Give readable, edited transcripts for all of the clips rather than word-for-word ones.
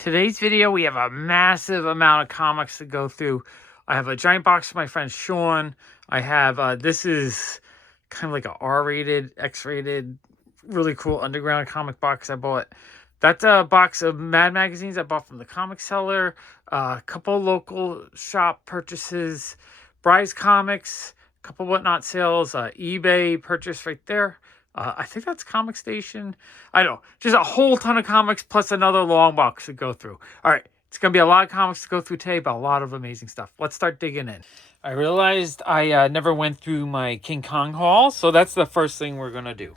Today's video, we have a massive amount of comics to go through. I have a giant box from my friend Sean. I have, this is kind of like a R-rated, X-rated, really cool underground comic box I bought. That's a box of Mad magazines I bought from the comic seller. A couple local shop purchases. Bryce Comics, a couple whatnot sales. eBay purchase right there. I think that's Comic Station. I don't know. Just a whole ton of comics plus another long box to go through. All right. It's going to be a lot of comics to go through today, but a lot of amazing stuff. Let's start digging in. I realized I never went through my King Kon haul, so that's the first thing we're going to do.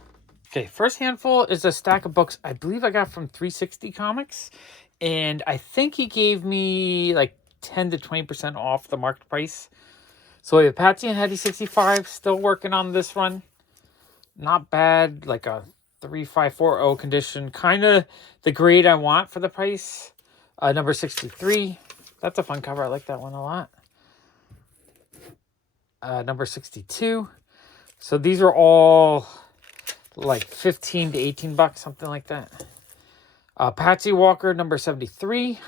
Okay, first handful is a stack of books I believe I got from 360 Comics. And I think he gave me like 10 to 20% off the market price. So we have Patsy and Hetty 65, still working on this run. Not bad, like a 3540 condition. Kind of the grade I want for the price. Number 63. That's a fun cover. I like that one a lot. Number 62. So these are all like 15 to 18 bucks, something like that. Patsy Walker, number 73.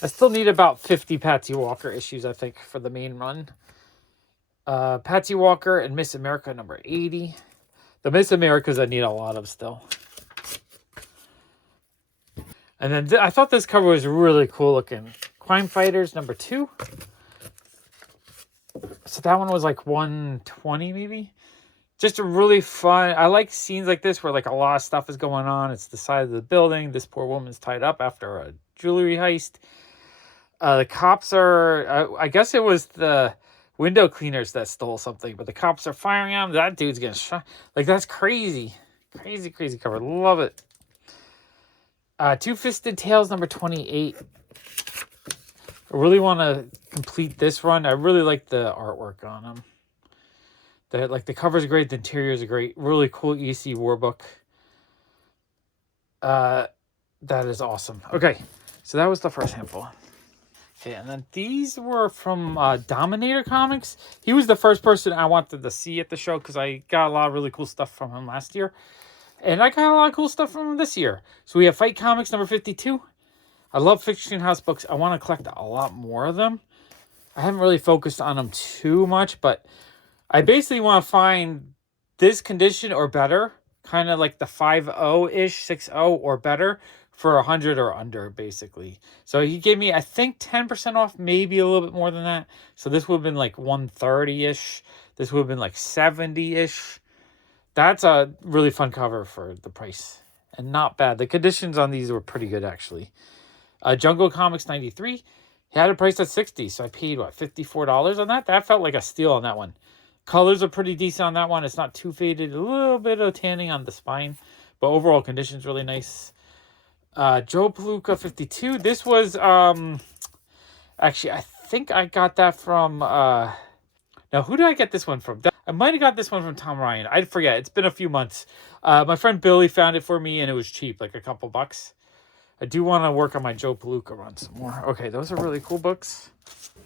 I still need about 50 Patsy Walker issues, I think, for the main run. Patsy Walker and Miss America, number 80. The Miss Americas I need a lot of still. And then I thought this cover was really cool looking. Crime Fighters, number 2. So that one was like 120 maybe. Just a really fun. I like scenes like this where like a lot of stuff is going on. It's the side of the building. This poor woman's tied up after a jewelry heist. The cops are, I guess it was the window cleaners that stole something, but the cops are firing at him. That dude's getting shot. Like, that's crazy. Crazy cover. Love it. Two-Fisted Tales, number 28. I really want to complete this run. I really like the artwork on them. The cover's great. The interiors are great. Really cool EC war book. That is awesome. Okay, so that was the first handful. Okay, and then these were from Dominator Comics. He was the first person I wanted to see at the show because I got a lot of really cool stuff from him last year. And I got a lot of cool stuff from him this year. So we have Fight Comics number 52. I love Fiction House books. I want to collect a lot more of them. I haven't really focused on them too much, but I basically want to find this condition or better, kind of like the 5.0-ish, 6.0 or better, for 100 or under, basically. So he gave me, I think, 10% off, maybe a little bit more than that. So this would have been like 130-ish. This would have been like 70-ish. That's a really fun cover for the price. And not bad. The conditions on these were pretty good, actually. Jungle Comics 93. He had a price at 60, so I paid, what, $54 on that? That felt like a steal on that one. Colors are pretty decent on that one. It's not too faded. A little bit of tanning on the spine. But overall, conditions really nice. Joe Palooka 52. This was actually I think I got that from now who did I get this one from? I might have got this one from Tom Ryan. I forget. It's been a few months. My friend Billy found it for me and it was cheap, like a couple bucks. I do want to work on my Joe Palooka run some more. Okay, those are really cool books.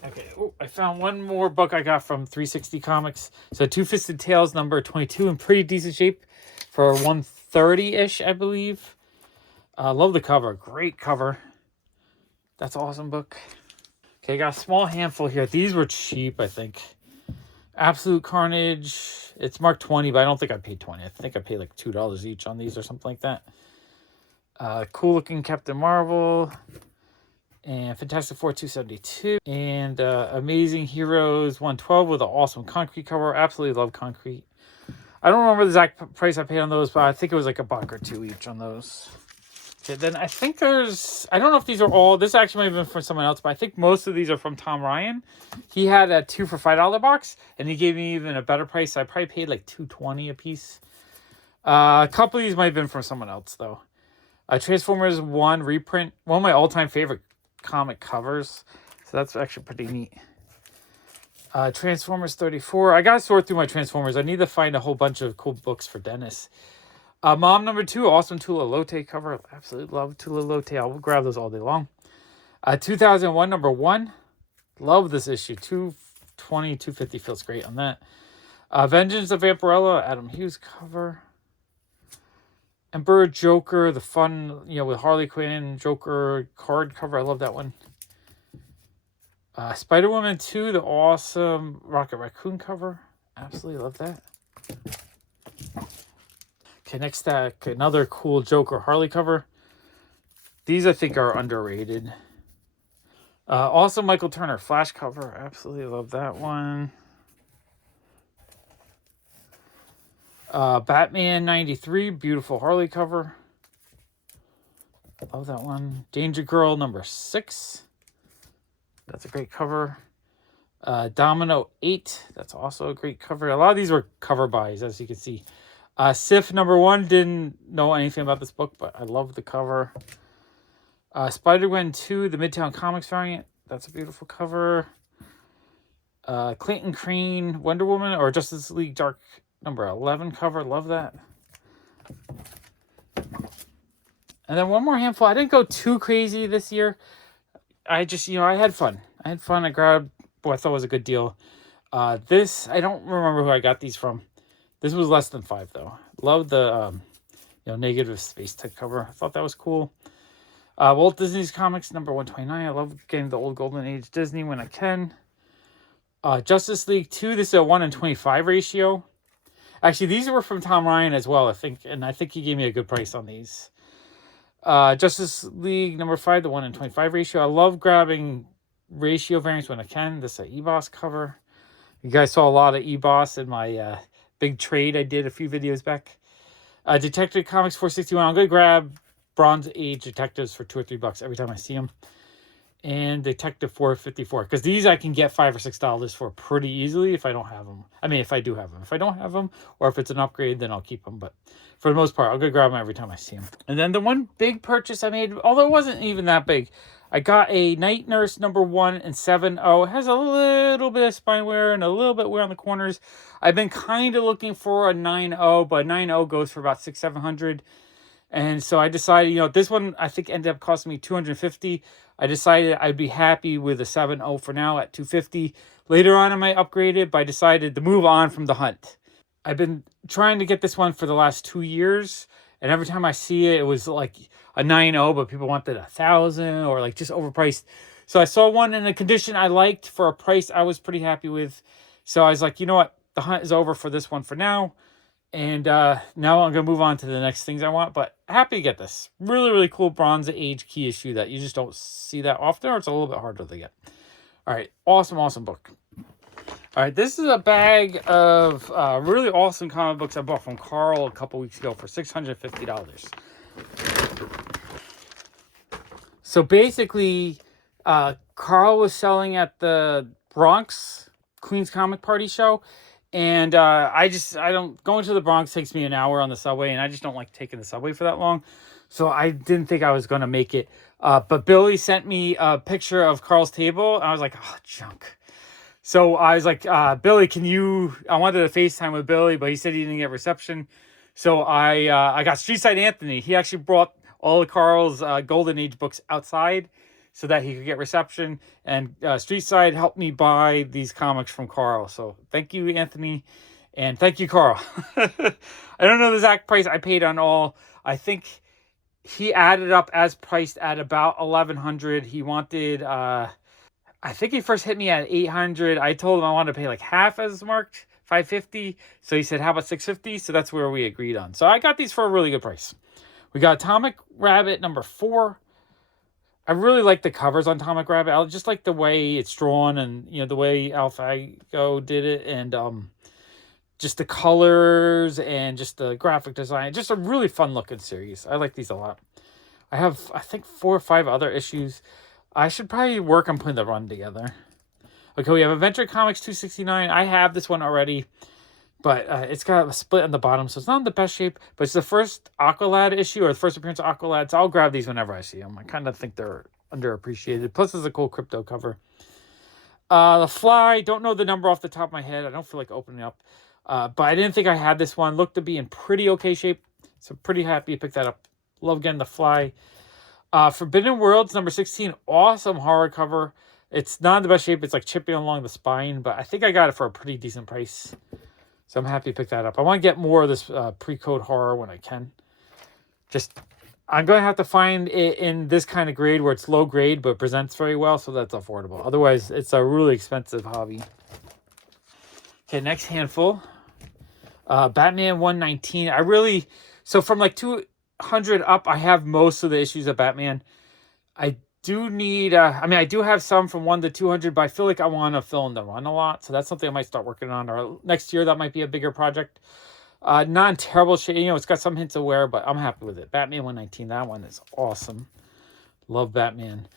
Okay, I found one more book I got from 360 Comics. So Two-Fisted Tales number 22 in pretty decent shape for 130-ish, I believe. Love the cover. Great cover. That's an awesome book. Okay, got a small handful here. These were cheap, I think. Absolute Carnage. It's marked 20, but I don't think I paid 20. I think I paid like $2 each on these or something like that. Cool looking Captain Marvel. And Fantastic Four 272. And Amazing Heroes 112 with an awesome concrete cover. Absolutely love concrete. I don't remember the exact price I paid on those, but I think it was like $1 or $2 each on those. Okay, then I think there's, I don't know if these are all, this actually might have been from someone else, but I think most of these are from Tom Ryan. He had a 2 for $5 box, and he gave me even a better price. So I probably paid like $2.20 a piece. A couple of these might have been from someone else, though. Transformers 1 reprint, one of my all-time favorite comic covers. So that's actually pretty neat. Transformers 34. I gotta sort through my Transformers. I need to find a whole bunch of cool books for Dennis. Mom number 2, awesome Tula Lote cover. Absolutely love Tula Lote. I'll grab those all day long. 2001 number 1. Love this issue. 220, 250 feels great on that. Vengeance of Vampirella, Adam Hughes cover. Emperor Joker, the fun, with Harley Quinn, Joker card cover. I love that one. Spider-Woman 2, the awesome Rocket Raccoon cover. Absolutely love that. Okay, next stack, another cool Joker Harley cover. These I think are underrated. Also Michael Turner Flash cover. Absolutely love that one. Batman 93, beautiful Harley cover. Love that one. Danger Girl number 6. That's a great cover. Domino 8. That's also a great cover. A lot of these were cover buys, as you can see. Sif number 1. Didn't know anything about this book, but I love the cover. Spider-Gwen 2, the Midtown Comics variant. That's a beautiful cover. Clayton Crane, Wonder Woman, or Justice League Dark number 11 cover. Love that. And then one more handful. I didn't go too crazy this year. I just, I had fun. I grabbed what I thought was a good deal. This, I don't remember who I got these from. This was less than $5 though. Love the, negative space tech cover. I thought that was cool. Walt Disney's Comics number 129. I love getting the old Golden Age Disney when I can. Justice League 2. This is a 1-in-25 ratio. Actually, these were from Tom Ryan as well, I think. And I think he gave me a good price on these. Justice League number 5, the 1-in-25 ratio. I love grabbing ratio variants when I can. This is an E-Boss cover. You guys saw a lot of E-Boss in my big trade I did a few videos back. Detective Comics 461. I'm going to grab Bronze Age Detectives for $2 or $3 every time I see them. And Detective 454. Because these I can get $5 or $6 for pretty easily if I don't have them. I mean, if I do have them. If I don't have them, or if it's an upgrade, then I'll keep them. But for the most part, I'll go grab them every time I see them. And then the one big purchase I made, although it wasn't even that big, I got a Night Nurse number 1 in 7.0. It has a little bit of spine wear and a little bit wear on the corners. I've been kind of looking for a 9.0, but 9.0 goes for about $600-700. And so I decided, this one I think ended up costing me $250. I decided I'd be happy with a 7.0 for now at $250. Later on I might upgrade it, but I decided to move on from the hunt. I've been trying to get this one for the last 2 years, and every time I see it, it was like a 9.0, but people wanted 1,000 or like just overpriced. So I saw one in a condition I liked for a price I was pretty happy with. So I was like, you know what? The hunt is over for this one for now. And now I'm going to move on to the next things I want. But happy to get this. Really, really cool Bronze Age key issue that you just don't see that often, or it's a little bit harder to get. All right. Awesome, awesome book. All right. This is a bag of really awesome comic books I bought from Carl a couple weeks ago for $650. So basically, Carl was selling at the Bronx Queens Comic Party show. And going to the Bronx takes me an hour on the subway, and I just don't like taking the subway for that long. So I didn't think I was going to make it. But Billy sent me a picture of Carl's table. And I was like, oh, junk. So I was like, Billy, I wanted to FaceTime with Billy, but he said he didn't get reception. So I got Street Side Anthony. He actually brought all of Carl's Golden Age books outside so that he could get reception. And Street Side helped me buy these comics from Carl. So thank you, Anthony. And thank you, Carl. I don't know the exact price I paid on all. I think he added up as priced at about $1,100. He wanted, I think he first hit me at $800. I told him I wanted to pay like half as marked, $550. So he said, how about $650? So that's where we agreed on. So I got these for a really good price. We got Atomic Rabbit number 4. I really like the covers on Atomic Rabbit. I just like the way it's drawn and, the way Alfago did it. And just the colors and just the graphic design. Just a really fun looking series. I like these a lot. I have, I think, 4 or 5 other issues. I should probably work on putting the run together. Okay, we have Adventure Comics 269. I have this one already. But it's got a split on the bottom, so it's not in the best shape. But it's the first Aqualad issue, or the first appearance of Aqualad. So I'll grab these whenever I see them. I kind of think they're underappreciated. Plus, it's a cool crypto cover. The Fly, don't know the number off the top of my head. I don't feel like opening up. But I didn't think I had this one. Looked to be in pretty okay shape. So pretty happy to pick that up. Love getting The Fly. Forbidden Worlds, number 16. Awesome horror cover. It's not in the best shape. It's like chipping along the spine. But I think I got it for a pretty decent price. So I'm happy to pick that up. I want to get more of this pre-code horror when I can. I'm going to have to find it in this kind of grade where it's low grade but presents very well, so that's affordable. Otherwise, it's a really expensive hobby. Okay, next handful. Batman 119. So from like 200 up, I have most of the issues of Batman. I do need, I do have some from 1 to 200, but I feel like I want to fill in the run a lot. So that's something I might start working on. Or next year, that might be a bigger project. Not in terrible shape. It's got some hints of wear, but I'm happy with it. Batman 119, that one is awesome. Love Batman.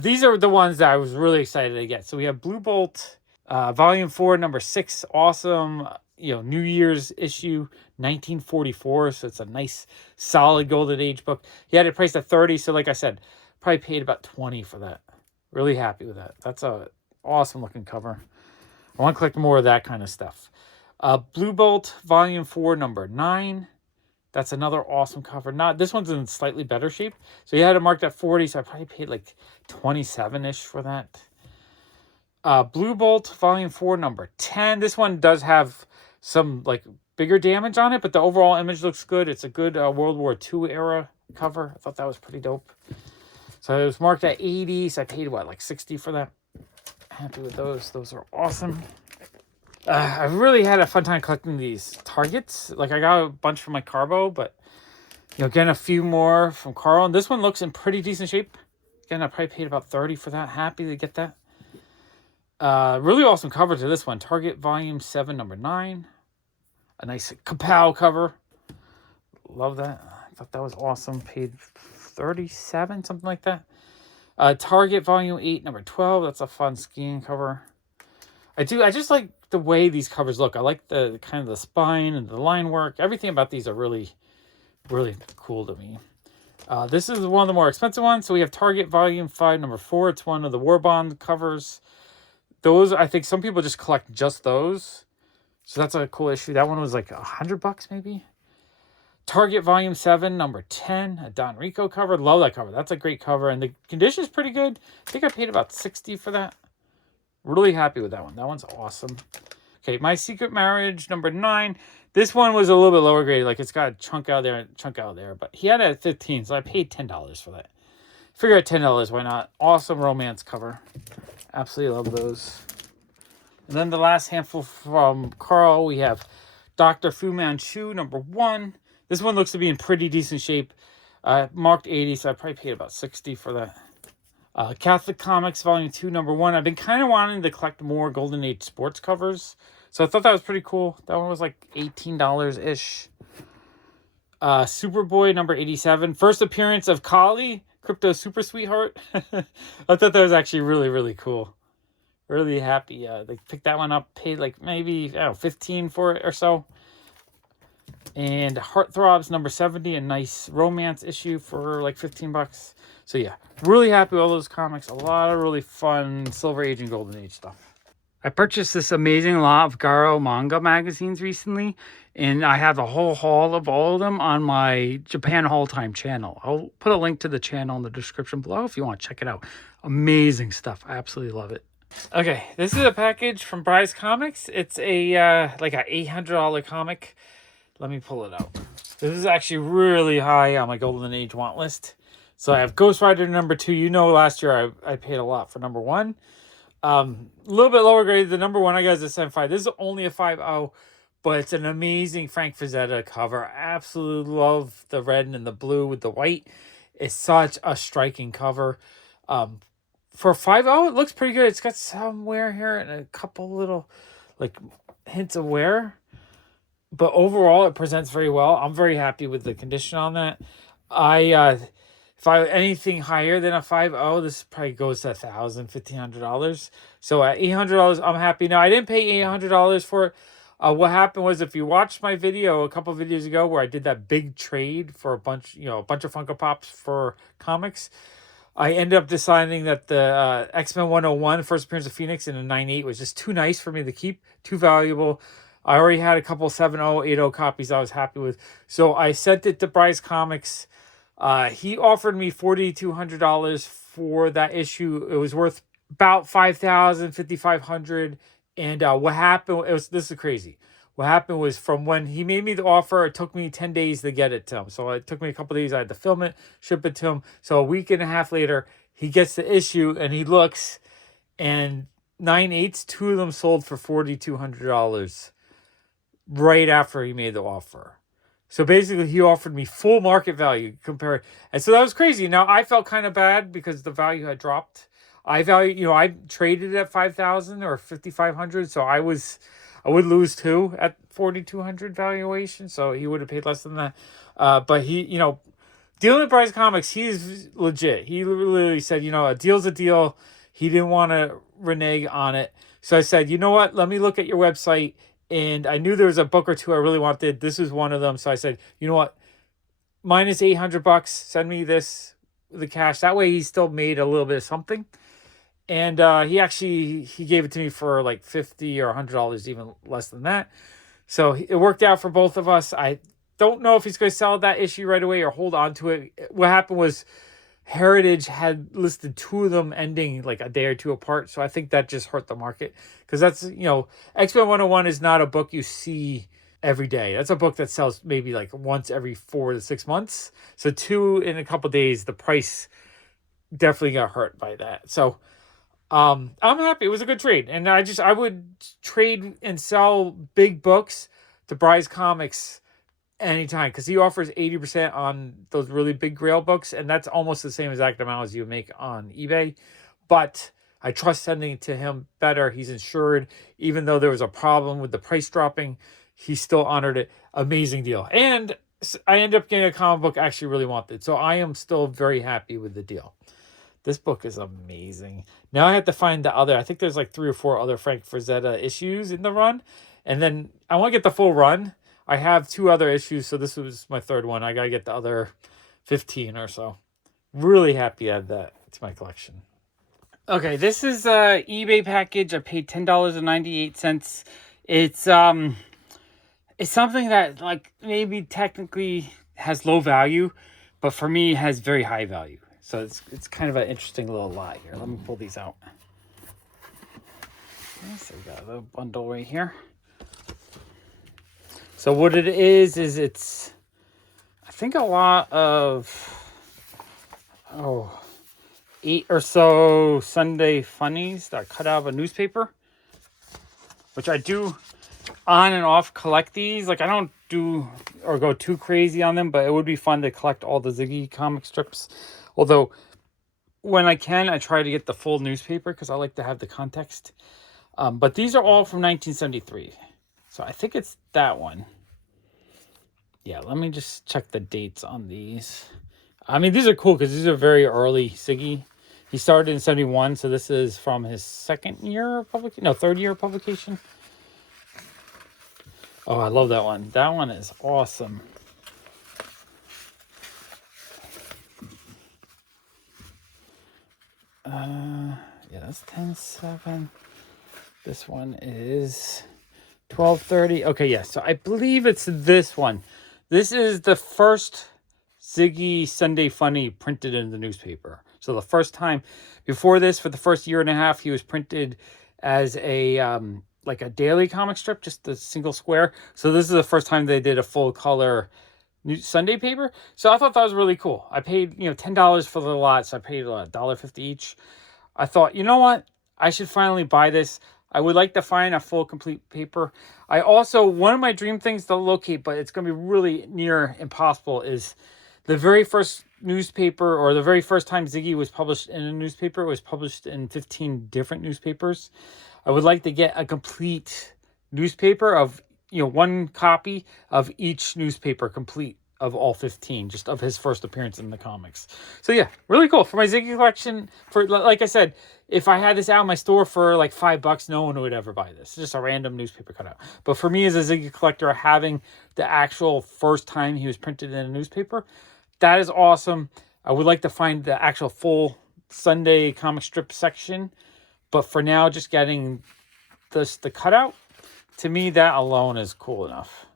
These are the ones that I was really excited to get. So we have Blue Bolt, Volume 4, number 6. Awesome. New Year's issue, 1944. So it's a nice, solid Golden Age book. He had it priced at 30. So like I said, probably paid about 20 for that. Really happy with that. That's a awesome looking cover. I want to collect more of that kind of stuff. Blue Bolt, Volume 4, number 9. That's another awesome cover. This one's in slightly better shape. So he had it marked at 40, so I probably paid like 27-ish for that. Blue Bolt, Volume 4, number 10. This one does have some like bigger damage on it, but the overall image looks good. It's a good World War II era cover. I thought that was pretty dope. So it was marked at 80, so I paid, like 60 for that. Happy with those. Those are awesome. I've really had a fun time collecting these Targets. Like, I got a bunch from my Carbo, but, getting a few more from Carl. And this one looks in pretty decent shape. Again, I probably paid about 30 for that. Happy to get that. Really awesome cover to this one. Target Volume 7, number 9. A nice Kapow cover. Love that. I thought that was awesome. Paid 37, something like that. Target Volume 8, number 12. That's a fun skiing cover. I just like the way these covers look. I like the kind of the spine and the line work. Everything about these are really, really cool to me. This is one of the more expensive ones. So we have Target Volume 5, number 4. It's one of the War Bond covers. Those, I think some people just collect just those. So that's a cool issue. That one was like $100 maybe. Target Volume 7, number 10. A Don Rico cover. Love that cover. That's a great cover. And the condition is pretty good. I think I paid about 60 for that. Really happy with that one. That one's awesome. Okay, My Secret Marriage, number 9. This one was a little bit lower grade. Like, it's got a chunk out there and a chunk out there. But he had it at 15, so I paid $10 for that. Figure at $10, why not? Awesome romance cover. Absolutely love those. And then the last handful from Carl, we have Dr. Fu Manchu, number 1. This one looks to be in pretty decent shape. Marked 80, so I probably paid about 60 for that. Catholic Comics, Volume 2, number 1. I've been kind of wanting to collect more Golden Age sports covers. So I thought that was pretty cool. That one was like $18-ish. Superboy, number 87. First appearance of Kali, Crypto Super Sweetheart. I thought that was actually really, really cool. Really happy. They picked that one up, paid like maybe, 15 for it or so. And Heartthrobs, number 70, a nice romance issue for like $15. So yeah, really happy with all those comics. A lot of really fun Silver Age and Golden Age stuff. I purchased this amazing lot of Garo manga magazines recently, and I have a whole haul of all of them on my Japan Haul Time channel. I'll put a link to the channel in the description below if you want to check it out. Amazing stuff. I absolutely love it. Okay, this is a package from Bryce Comics. It's a like an $800 comic. Let me pull it out. This is actually really high on my Golden Age want list. So I have Ghost Rider number 2. Last year I paid a lot for number 1. A little bit lower grade. The number 1 I got is a 7.5. This is only a 5.0, but it's an amazing Frank Frazetta cover. I absolutely love the red and the blue with the white. It's such a striking cover. For 5.0, it looks pretty good. It's got some wear here and a couple little like hints of wear. But overall, it presents very well. I'm very happy with the condition on that. If I anything higher than a 5.0, this probably goes to $1,000, $1,500. So at $800, I'm happy. Now, I didn't pay $800 for it. What happened was, if you watched my video a couple videos ago where I did that big trade for a bunch of Funko Pops for comics, I ended up deciding that the X-Men 101, First Appearance of Phoenix in a 9.8 was just too nice for me to keep, too valuable. I already had a couple 7.0, 8.0 copies I was happy with. So I sent it to Bryce Comics. He offered me $4,200 for that issue. It was worth about $5,000, $5,500. And what happened, this is crazy. what happened was from when he made me the offer, it took me 10 days to get it to him. So it took me a couple days. I had to film it, ship it to him. So a week and a half later, he gets the issue and he looks, and 9/8, two of them sold for $4,200 right after he made the offer. So basically, he offered me full market value compared. And so that was crazy. Now, I felt kind of bad because the value had dropped. I traded at 5,000 or 5,500. So I would lose too at 4,200 valuation. So he would have paid less than that. But he, dealing with Bryce Comics, he's legit. He literally said, a deal's a deal. He didn't want to renege on it. So I said, you know what? Let me look at your website. And I knew there was a book or two I really wanted. This was one of them. So I said, you know what? Minus $800. Send me the cash. That way he still made a little bit of something. And he gave it to me for like $50 or $100, even less than that. So it worked out for both of us. I don't know if he's going to sell that issue right away or hold on to it. What happened was Heritage had listed two of them ending like a day or two apart. So I think that just hurt the market. Because that's, X-Men 101 is not a book you see every day. That's a book that sells maybe like once every 4 to 6 months. So two in a couple days, the price definitely got hurt by that. So I'm happy. It was a good trade. And I would trade and sell big books to Bryce Comics anytime, because he offers 80% on those really big Grail books, and that's almost the same exact amount as you make on eBay. But I trust sending it to him better. He's insured. Even though there was a problem with the price dropping, he still honored it. Amazing deal. And I ended up getting a comic book I actually really wanted. So I am still very happy with the deal. This book is amazing. Now I have to find I think there's like 3 or 4 other Frank Frazetta issues in the run. And then I want to get the full run. I have 2 other issues, so this was my 3rd one. I got to get the other 15 or so. Really happy to add that to my collection. Okay, this is a eBay package. I paid $10.98. It's something that like maybe technically has low value, but for me has very high value. So it's kind of an interesting little lie here. Let me pull these out. Okay, so we got a little bundle right here. So what it is it's, I think, a lot of, 8 or so Sunday funnies that are cut out of a newspaper, which I do on and off collect these. Like, I don't do or go too crazy on them, but it would be fun to collect all the Ziggy comic strips. Although, when I can, I try to get the full newspaper because I like to have the context. But these are all from 1973. So I think it's that one. Yeah, let me just check the dates on these. I mean, these are cool because these are very early Ziggy. He started in 71, so this is from his 3rd year of publication. Oh, I love that one. That one is awesome. Yeah, that's 10/7. This one is 12/30. Okay, yeah, so I believe it's this one. This is the first Ziggy Sunday Funny printed in the newspaper. So the first time, before this, for the first year and a half, he was printed as a like a daily comic strip, just a single square. So this is the first time they did a full color Sunday paper. So I thought that was really cool. I paid $10 for the lot, so I paid $1.50 each. I thought, you know what? I should finally buy this. I would like to find a full complete paper. I also, one of my dream things to locate, but it's going to be really near impossible, is the very first newspaper, or the very first time Ziggy was published in a newspaper. It was published in 15 different newspapers. I would like to get a complete newspaper of, one copy of each newspaper complete of all 15, just of his first appearance in the comics. So yeah, really cool for my Ziggy collection. For, like I said, if I had this out in my store for like $5, no one would ever buy this. It's just a random newspaper cutout. But for me as a Ziggy collector, having the actual first time he was printed in a newspaper, that is awesome. I would like to find the actual full Sunday comic strip section. But for now, just getting the cutout, to me, that alone is cool enough.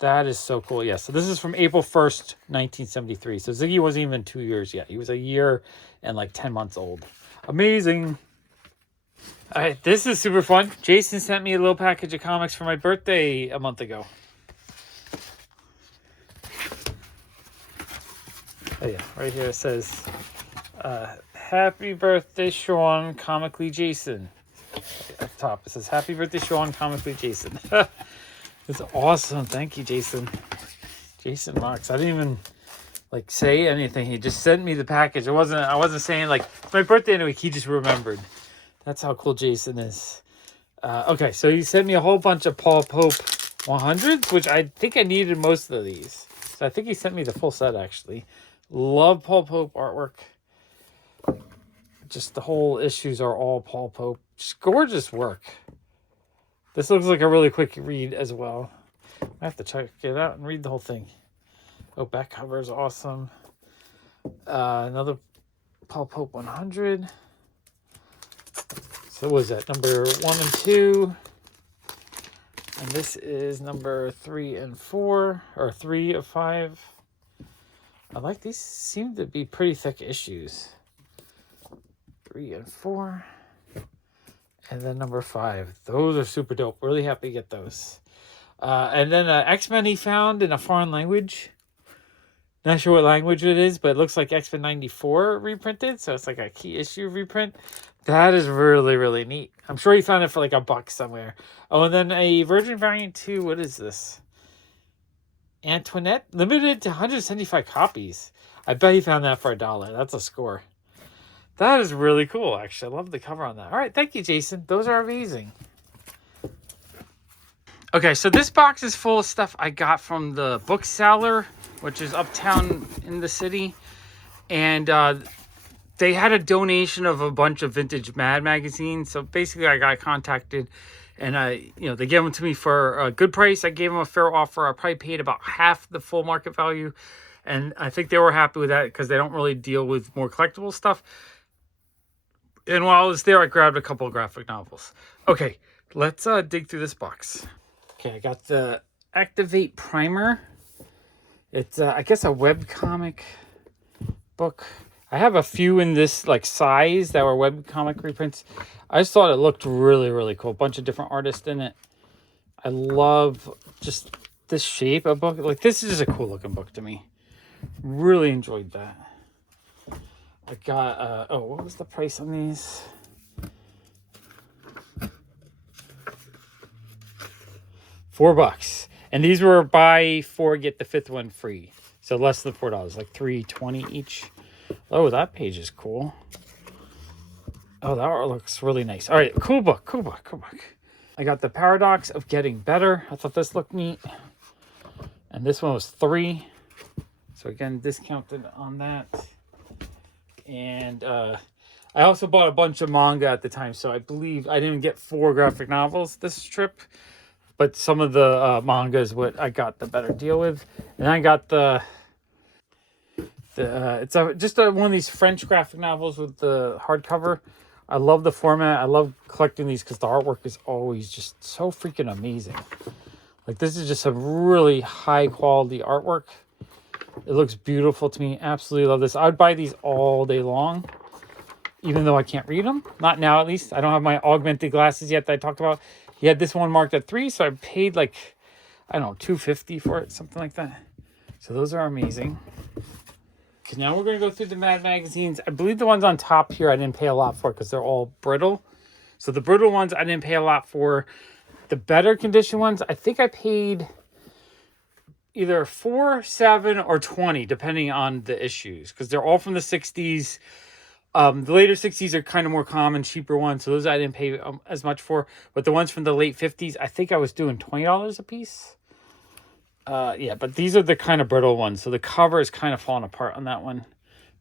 That is so cool. Yeah, so this is from April 1st, 1973. So Ziggy wasn't even 2 years yet. He was a year and like 10 months old. Amazing. All right, this is super fun. Jason sent me a little package of comics for my birthday a month ago. Oh yeah, right here it says, "Happy birthday, Sean, comically Jason." At the top it says, "Happy birthday, Sean, comically Jason." It's awesome. Thank you, Jason. Jason rocks. I didn't even like say anything. He just sent me the package. I wasn't saying like it's my birthday in a week. He just remembered. That's how cool Jason is. Okay, so he sent me a whole bunch of Paul Pope 100s, which I think I needed most of these. So I think he sent me the full set, actually. Love Paul Pope artwork. Just the whole issues are all Paul Pope. Just gorgeous work. This looks like a really quick read as well. I have to check it out and read the whole thing. Oh, back cover is awesome. Another Paul Pope 100. So what was that? Number 1 and 2. And this is number 3 and 4. Or 3 of 5. I like these. Seem to be pretty thick issues. 3 and 4. And then number 5. Those are super dope. Really happy to get those. And then X-Men he found in a foreign language. Not sure what language it is, but it looks like X-Men 94 reprinted. So it's like a key issue reprint. That is really, really neat. I'm sure he found it for like $1 somewhere. Oh, and then a Virgin Variant 2. What is this? Antoinette? Limited to 175 copies. I bet he found that for $1. That's a score. That is really cool, actually. I love the cover on that. All right, thank you, Jason. Those are amazing. Okay, so this box is full of stuff I got from the bookseller, which is uptown in the city. And they had a donation of a bunch of vintage Mad magazines. So basically, I got contacted, and they gave them to me for a good price. I gave them a fair offer. I probably paid about half the full market value. And I think they were happy with that because they don't really deal with more collectible stuff. And while I was there, I grabbed a couple of graphic novels. Okay, let's dig through this box. Okay, I got the Activate Primer. It's, I guess, a webcomic book. I have a few in this like size that were webcomic reprints. I just thought it looked really, really cool. A bunch of different artists in it. I love just this shape of book. Like, this is just a cool looking book to me. Really enjoyed that. I got, what was the price on these? $4. And these were buy 4, get the 5th one free. So less than $4, like $3.20 each. Oh, that page is cool. Oh, that art looks really nice. All right, cool book. I got The Paradox of Getting Better. I thought this looked neat. And this one was $3. So again, discounted on that. And I also bought a bunch of manga at the time. So I believe I didn't get 4 graphic novels this trip. But some of the manga is what I got the better deal with. And I got it's one of these French graphic novels with the hardcover. I love the format. I love collecting these because the artwork is always just so freaking amazing. Like, this is just some really high quality artwork. It looks beautiful to me. Absolutely love this. I would buy these all day long, even though I can't read them. Not now, at least. I don't have my augmented glasses yet that I talked about. He had this one marked at $3, so I paid like, I don't know, $2.50 for it, something like that. So those are amazing. Okay, now we're going to go through the Mad magazines. I believe the ones on top here I didn't pay a lot for because they're all brittle. So the brittle ones I didn't pay a lot for. The better condition ones, I think I paid either $4, $7, or $20, depending on the issues, because they're all from the 60s. The later 60s are kind of more common, cheaper ones, so those I didn't pay as much for. But the ones from the late 50s, I think I was doing $20 a piece. Yeah, but these are the kind of brittle ones, so the cover is kind of falling apart on that one. In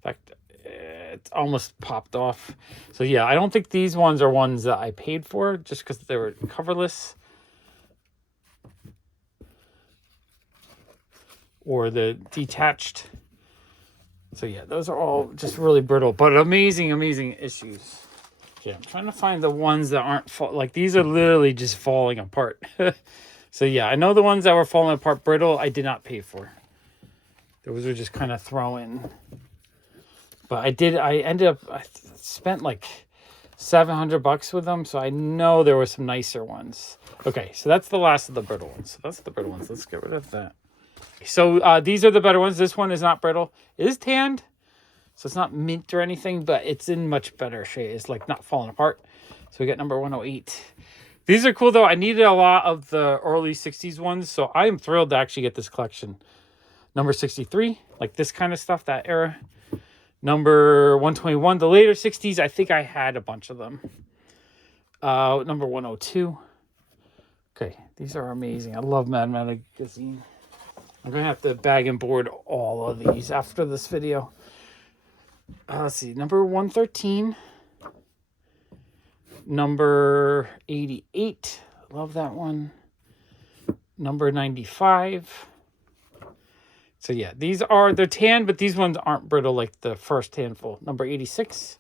fact, it's almost popped off. So yeah, I don't think these ones are ones that I paid for, just because they were coverless. Or the detached. So yeah, those are all just really brittle, but amazing, amazing issues. Okay, I'm trying to find the ones that aren't like these are literally just falling apart. So yeah, I know the ones that were falling apart brittle, I did not pay for. Those were just kind of throw in. But I spent like $700 with them. So I know there were some nicer ones. Okay, so that's the last of the brittle ones. So that's the brittle ones. Let's get rid of that. So these are the better ones. This one is not brittle. It is tanned. So it's not mint or anything, but it's in much better shape. It's like not falling apart. So we got number 108. These are cool though. I needed a lot of the early 60s ones. So I am thrilled to actually get this collection. Number 63, like this kind of stuff, that era. Number 121, the later 60s. I think I had a bunch of them. Number 102. Okay, these are amazing. I love Mad Magazine. I'm going to have to bag and board all of these after this video. Let's see, number 113. Number 88. Love that one. Number 95. So yeah, they're tan, but these ones aren't brittle like the first handful. Number 86.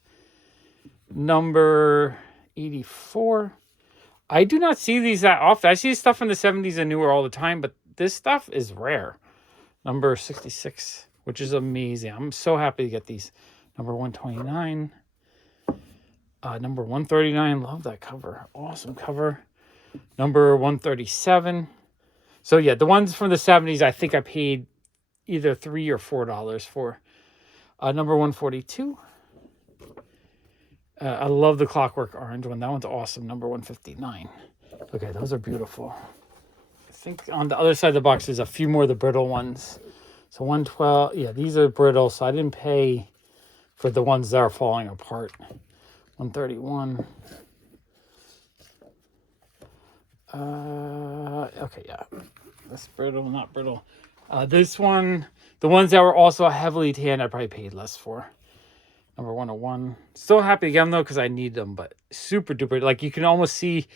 Number 84. I do not see these that often. I see stuff from the 70s and newer all the time, but this stuff is rare. Number 66, which is amazing. I'm so happy to get these. Number 129. Number 139. Love that cover. Awesome cover. Number 137. So yeah, the ones from the 70s, I think I paid either $3 or $4 for. Number 142. I love the Clockwork Orange one. That one's awesome. Number 159. Okay, those are beautiful. I think on the other side of the box there's a few more of the brittle ones. So 112. Yeah, these are brittle, so I didn't pay for the ones that are falling apart. 131. Okay, yeah. That's brittle, not brittle. This one, the ones that were also heavily tanned, I probably paid less for. Number 101. Still happy to get them though, because I need them, but super duper. Like you can almost see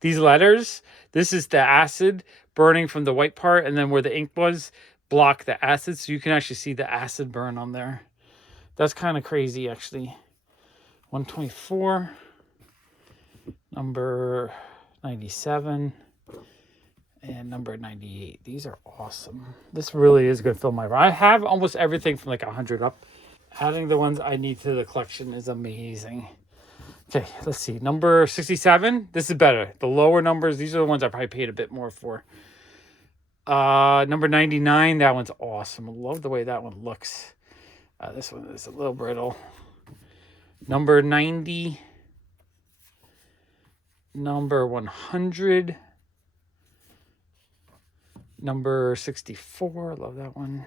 these letters. This is the acid burning from the white part, and then where the ink was, block the acid. So you can actually see the acid burn on there. That's kind of crazy, actually. 124. Number 97. And number 98. These are awesome. This really is going to fill my room. I have almost everything from like 100 up. Adding the ones I need to the collection is amazing. Okay, let's see. Number 67. This is better. The lower numbers, these are the ones I probably paid a bit more for. Number 99. That one's awesome. I love the way that one looks. This one is a little brittle. Number 90. Number 100. Number 64. Love that one.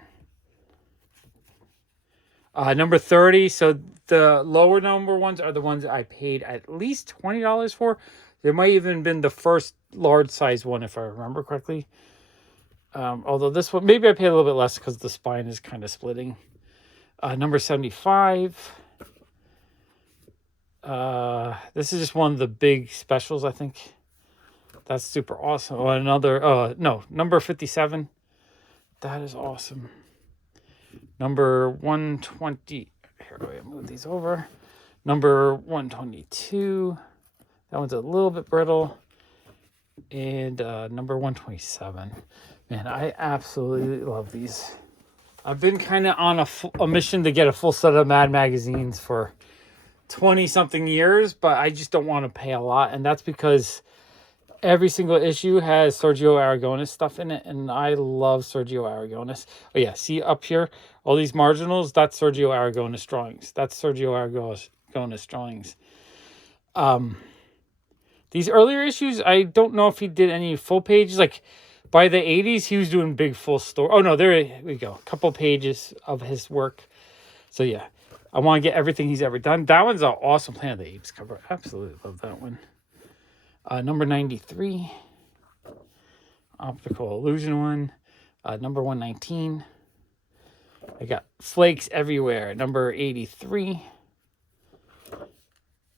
Number 30. So the lower number ones are the ones I paid at least $20 for. There might even been the first large size one, if I remember correctly. Although this one, maybe I paid a little bit less because the spine is kind of splitting. Number 75. This is just one of the big specials, I think. That's super awesome. Oh, another, number 57. That is awesome. Number 120. Here, wait, move these over. Number 122. That one's a little bit brittle. And number 127. Man, I absolutely love these. I've been kind of on a mission to get a full set of Mad magazines for 20-something years, but I just don't want to pay a lot. And that's because every single issue has Sergio Aragonés stuff in it, and I love Sergio Aragonés. Oh yeah, see up here, all these marginals, that's Sergio Aragonés drawings. That's Sergio Aragonés drawings. These earlier issues, I don't know if he did any full pages. Like by the 80s, he was doing big full story. Oh no, there we go. A couple pages of his work. So yeah, I want to get everything he's ever done. That one's an awesome Planet of the Apes cover. Absolutely love that one. Number 93. Optical Illusion one. Number 119. I got flakes everywhere. Number 83.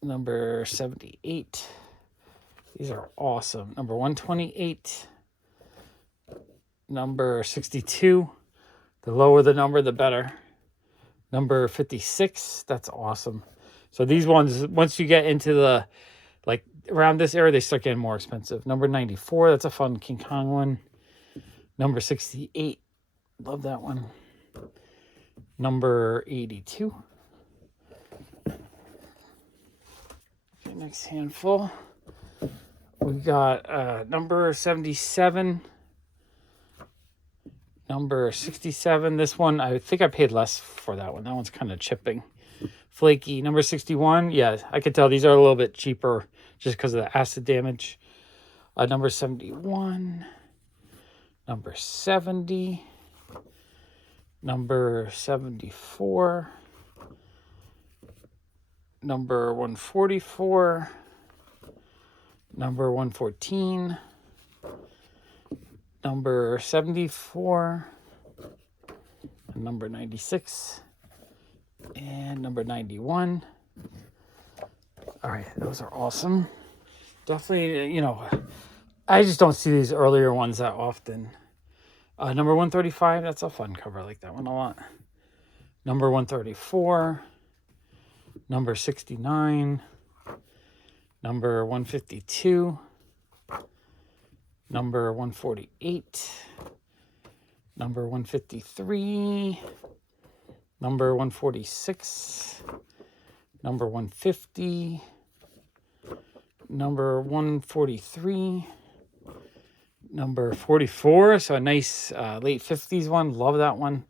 Number 78. These are awesome. Number 128. Number 62. The lower the number, the better. Number 56. That's awesome. So these ones, once you get into the, like, around this area, they start getting more expensive. Number 94. That's a fun King Kon one. Number 68. Love that one. Number 82. next handful. We got number 77. Number 67. This one, I think I paid less for that one. That one's kind of chipping. Flaky. Number 61. Yeah, I could tell these are a little bit cheaper just because of the acid damage. Number 71. Number 70. Number 74. Number 144. Number 114. Number 74. And number 96. And number 91. All right, those are awesome. Definitely, you know, I just don't see these earlier ones that often. Number 135, that's a fun cover. I like that one a lot. Number 134. Number 69. Number 152. Number 148. Number 153. Number 146. Number 150. Number 143. Number 44. So a nice late 50s one. Love that one.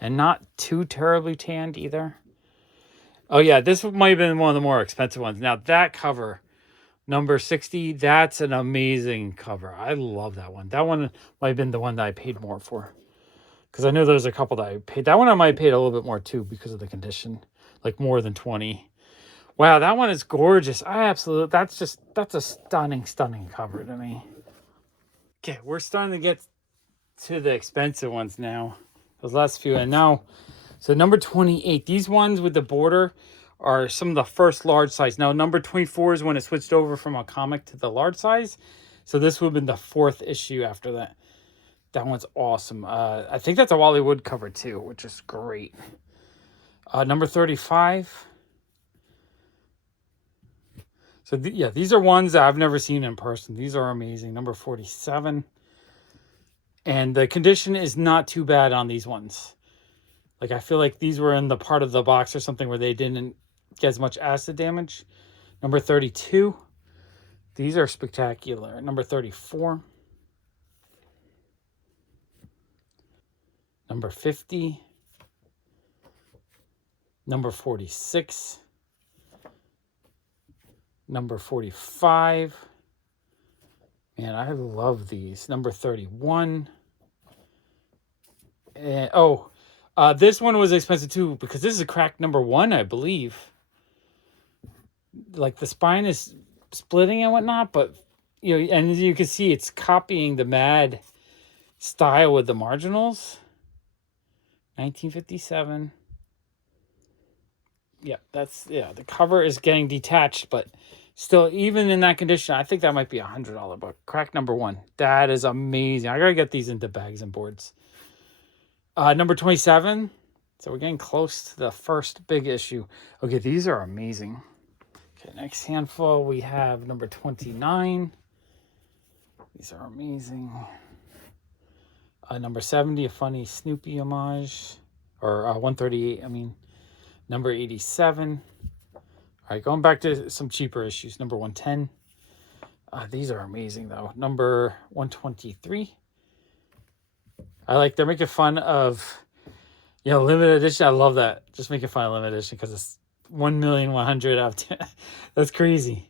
And not too terribly tanned either. Oh, yeah. This might have been one of the more expensive ones. Now, that cover, number 60, that's an amazing cover. I love that one. That one might have been the one that I paid more for. Because I know there's a couple that I paid. That one I might have paid a little bit more, too, because of the condition. Like more than 20. Wow, that one is gorgeous. That's a stunning, stunning cover to me. Okay, we're starting to get to the expensive ones now. Those last few. And now, so number 28. These ones with the border are some of the first large size. Now, number 24 is when it switched over from a comic to the large size. So this would have been the 4th issue after that. That one's awesome. I think that's a Wally Wood cover too, which is great. Number 35. So, yeah, these are ones that I've never seen in person. These are amazing. Number 47. And the condition is not too bad on these ones. Like, I feel like these were in the part of the box or something where they didn't get as much acid damage. Number 32. These are spectacular. Number 34. Number 50. Number 46. Number 45. Man, I love these. Number 31. And, this one was expensive too because this is a cracked number 1, I believe. Like the spine is splitting and whatnot, but you know, and you can see it's copying the Mad style with the marginals. 1957. Yeah, the cover is getting detached, but still, even in that condition, I think that might be $100 book. Crack number 1. That is amazing. I gotta get these into bags and boards. Number 27. So we're getting close to the first big issue. Okay, these are amazing. Okay, next handful, we have number 29. These are amazing. Number 70, a funny Snoopy homage. Or 138, I mean. Number 87. All right, going back to some cheaper issues. Number 110. These are amazing, though. Number 123. They're making fun of, limited edition. I love that. Just making fun of limited edition because it's 1,100,000 out. That's crazy.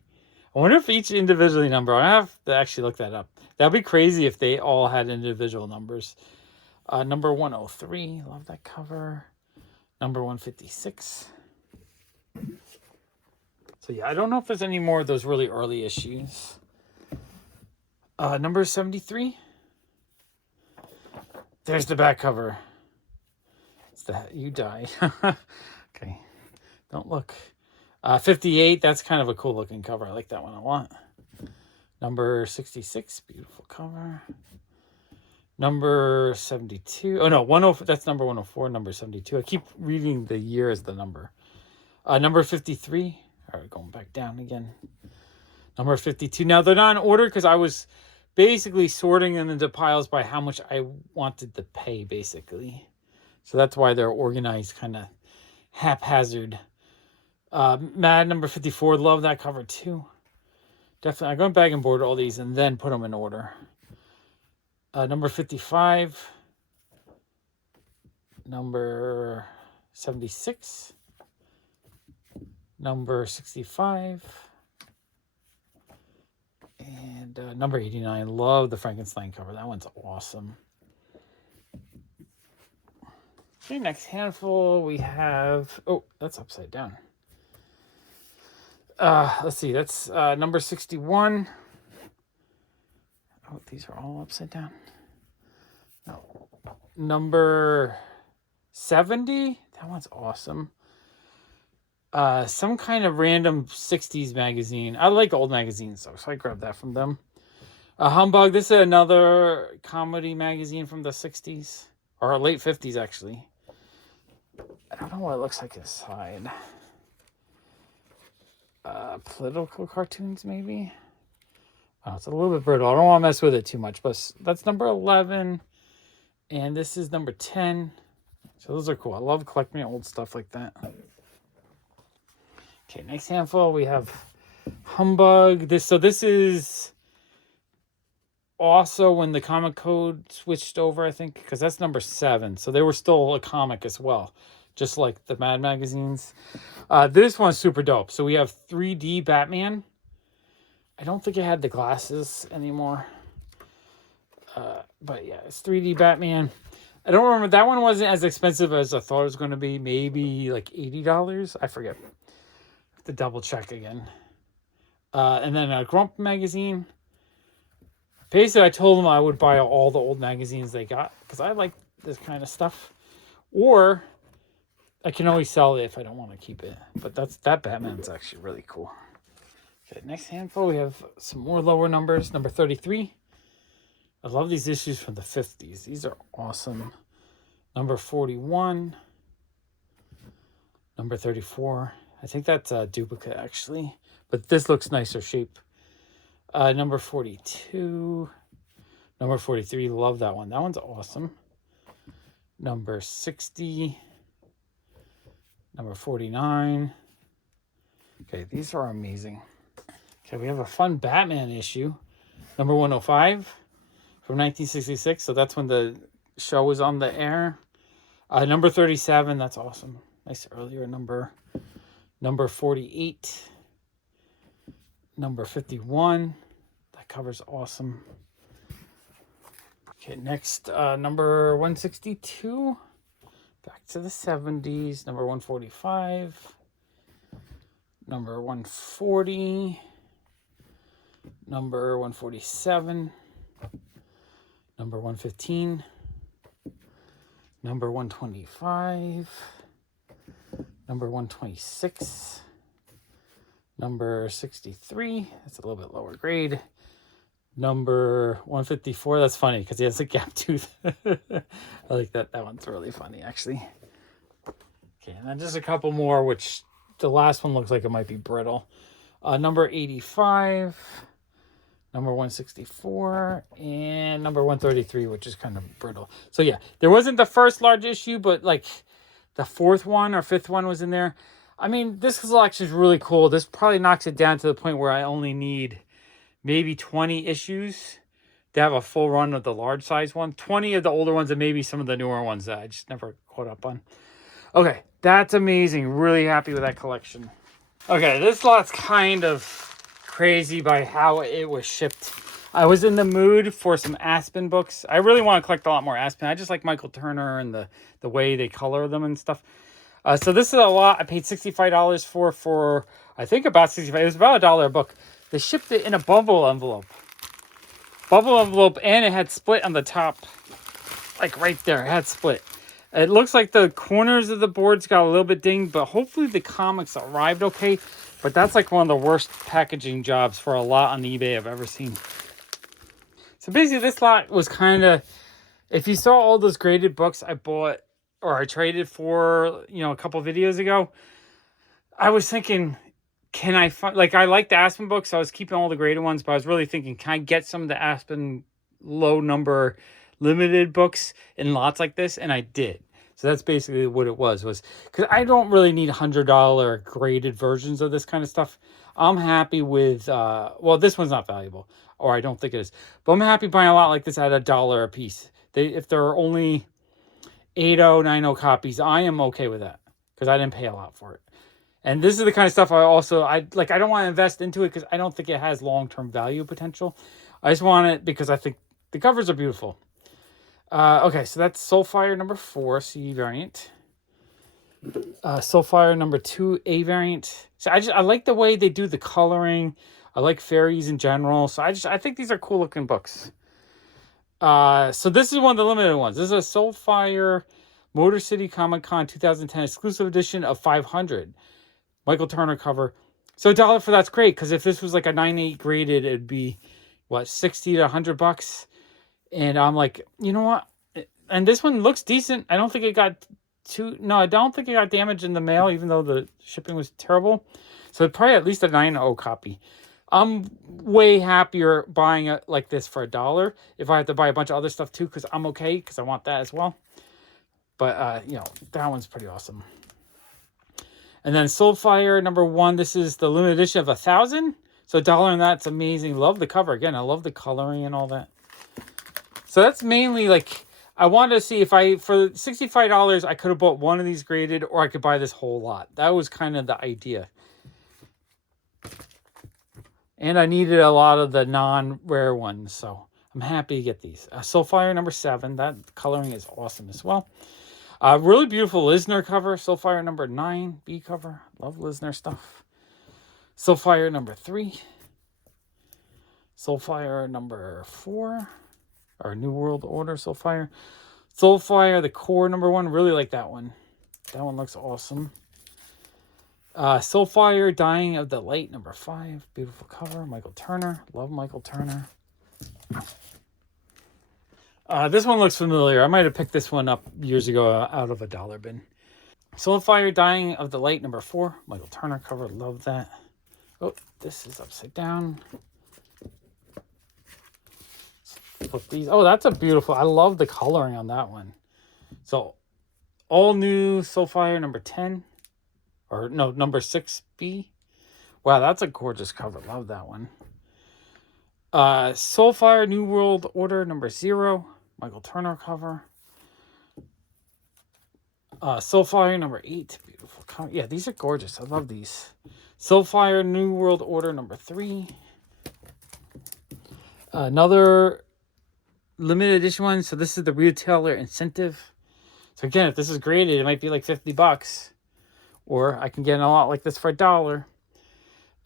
I wonder if each individually number, I have to actually look that up. That'd be crazy if they all had individual numbers. Number 103. Love that cover. Number 156. So, yeah, I don't know if there's any more of those really early issues. Number 73. There's the back cover. It's the You Die. Okay. Don't look. 58. That's kind of a cool looking cover. I like that one a lot. Number 66. Beautiful cover. Number 72. Oh, no. 104. That's number 104. Number 72. I keep reading the year as the number. Number 53. All right, going back down again. Number 52. Now, they're not in order because I was basically sorting them into piles by how much I wanted to pay, basically. So that's why they're organized kind of haphazard. Mad number 54. Love that cover too. Definitely. I'm going to bag and board all these and then put them in order. Number 55. Number 76. Number 65. And number 89. Love the Frankenstein cover. That one's awesome. Okay, next handful we have... Oh, that's upside down. Let's see. That's number 61. Oh, these are all upside down. No. Number 70. That one's awesome. Some kind of random 60s magazine. I like old magazines, though, so I grabbed that from them. Humbug. This is another comedy magazine from the 60s. Or late 50s, actually. I don't know what it looks like inside. Political cartoons, maybe? Oh, it's a little bit brittle. I don't want to mess with it too much, but that's number 11. And this is number 10. So those are cool. I love collecting old stuff like that. Okay, next handful, we have Humbug. This is also when the comic code switched over, I think, because that's number 7. So they were still a comic as well, just like the Mad magazines. This one's super dope. So we have 3D Batman. I don't think it had the glasses anymore. But yeah, it's 3D Batman. I don't remember. That one wasn't as expensive as I thought it was going to be. Maybe like $80. I forget. I have to double check again. And then a Grump magazine. Basically, I told them I would buy all the old magazines they got because I like this kind of stuff. Or I can always sell it if I don't want to keep it. But that Batman's actually really cool. Okay, next handful, we have some more lower numbers. Number 33. I love these issues from the 50s. These are awesome. Number 41. Number 34. I think that's a duplicate, actually. But this looks nicer shape. Number 42. Number 43. Love that one. That one's awesome. Number 60. Number 49. Okay, these are amazing. Okay, we have a fun Batman issue. Number 105 from 1966. So that's when the show was on the air. Number 37. That's awesome. Nice earlier number. Number 48. Number 51. That cover's awesome. Okay, next, number 162. Back to the 70s. Number 145. Number 140. Number 147. Number 115. Number 125. Number 126. Number 63. That's a little bit lower grade. Number 154. That's funny because he has a gap tooth. I like that. That one's really funny, actually. Okay, and then just a couple more, which the last one looks like it might be brittle. Number 85. Number 164. And number 133, which is kind of brittle. So yeah, there wasn't the first large issue, but like the 4th one or 5th one was in there. I mean, this collection is really cool. This probably knocks it down to the point where I only need maybe 20 issues to have a full run of the large size one. 20 of the older ones and maybe some of the newer ones that I just never caught up on. Okay, that's amazing. Really happy with that collection. Okay, this lot's kind of crazy by how it was shipped. I was in the mood for some Aspen books. I really want to collect a lot more Aspen. I just like Michael Turner and the way they color them and stuff. So this is a lot. I paid $65 for I think about $65. It was about $1 a book. They shipped it in a bubble envelope. And it had split on the top. Like right there, it had split. It looks like the corners of the boards got a little bit dinged, but hopefully the comics arrived okay. But that's like one of the worst packaging jobs for a lot on eBay I've ever seen. So basically this lot was kind of, if you saw all those graded books I bought or I traded for, a couple videos ago, I was thinking, can I find, like, I like the Aspen books, so I was keeping all the graded ones, but I was really thinking, can I get some of the Aspen low number limited books in lots like this? And I did. So that's basically what it was because I don't really need $100 graded versions of this kind of stuff. I'm happy with, well, this one's not valuable, or I don't think it is, but I'm happy buying a lot like this at $1 a piece. If there are only 80, 90 copies, I am okay with that because I didn't pay a lot for it. And this is the kind of stuff I don't want to invest into it because I don't think it has long-term value potential. I just want it because I think the covers are beautiful. Okay, so that's Soulfire number 4, C variant. Soulfire number 2, A variant. So I like the way they do the coloring. I like fairies in general. So I think these are cool looking books. So this is one of the limited ones. This is a Soulfire Motor City Comic Con 2010 exclusive edition of 500. Michael Turner cover. So $1 for that's great, because if this was like a 9.8 graded, it'd be what, $60 to $100. And I'm like, you know what? And this one looks decent. I don't think it got I don't think it got damaged in the mail, even though the shipping was terrible. So it's probably at least a 9.0 copy. I'm way happier buying it like this for $1 if I have to buy a bunch of other stuff too, because I'm okay, because I want that as well. But, you know, that one's pretty awesome. And then Soulfire number 1. This is the limited edition of 1,000. So $1 on that's amazing. Love the cover. Again, I love the coloring and all that. So that's mainly like, I wanted to see if for $65, I could have bought one of these graded, or I could buy this whole lot. That was kind of the idea. And I needed a lot of the non-rare ones, so I'm happy to get these. Soulfire number 7. That coloring is awesome as well. Really beautiful Lisner cover. Soulfire number 9, B cover. Love Lisner stuff. Soulfire number 3. Soulfire number 4. Or New World Order Soulfire. Soulfire, the core number 1. Really like that one. That one looks awesome. Soulfire, Dying of the Light, number 5. Beautiful cover. Michael Turner. Love Michael Turner. This one looks familiar. I might have picked this one up years ago out of a dollar bin. Soulfire, Dying of the Light, number 4. Michael Turner cover. Love that. Oh, this is upside down. Flip these. Oh, that's a beautiful. I love the coloring on that one. So, all new Soulfire number 10. Or no, number 6B. Wow, that's a gorgeous cover. Love that one. Soulfire New World Order number 0. Michael Turner cover. Soulfire number 8. Beautiful cover. Yeah, these are gorgeous. I love these. Soulfire New World Order number 3. Another limited edition one. So this is the retailer incentive. So again, if this is graded, it might be like $50. Or I can get a lot like this for $1.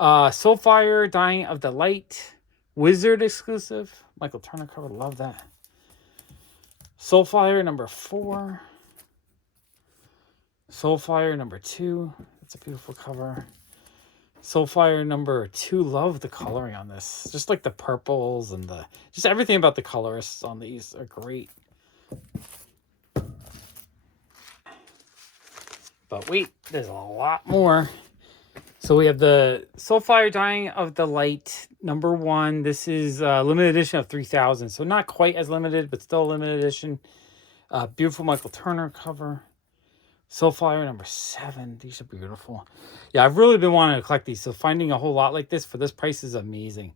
Soulfire, Dying of the Light. Wizard exclusive. Michael Turner cover. Love that. Soulfire number 4. Soulfire number 2. That's a beautiful cover. Soulfire number 2. Love the coloring on this. Just like the purples and just everything about the colorists on these are great. But wait, there's a lot more. So we have the Soulfire Dying of the Light, number 1. This is a limited edition of 3,000. So not quite as limited, but still a limited edition. Beautiful Michael Turner cover. Soulfire number 7. These are beautiful. Yeah, I've really been wanting to collect these. So finding a whole lot like this for this price is amazing.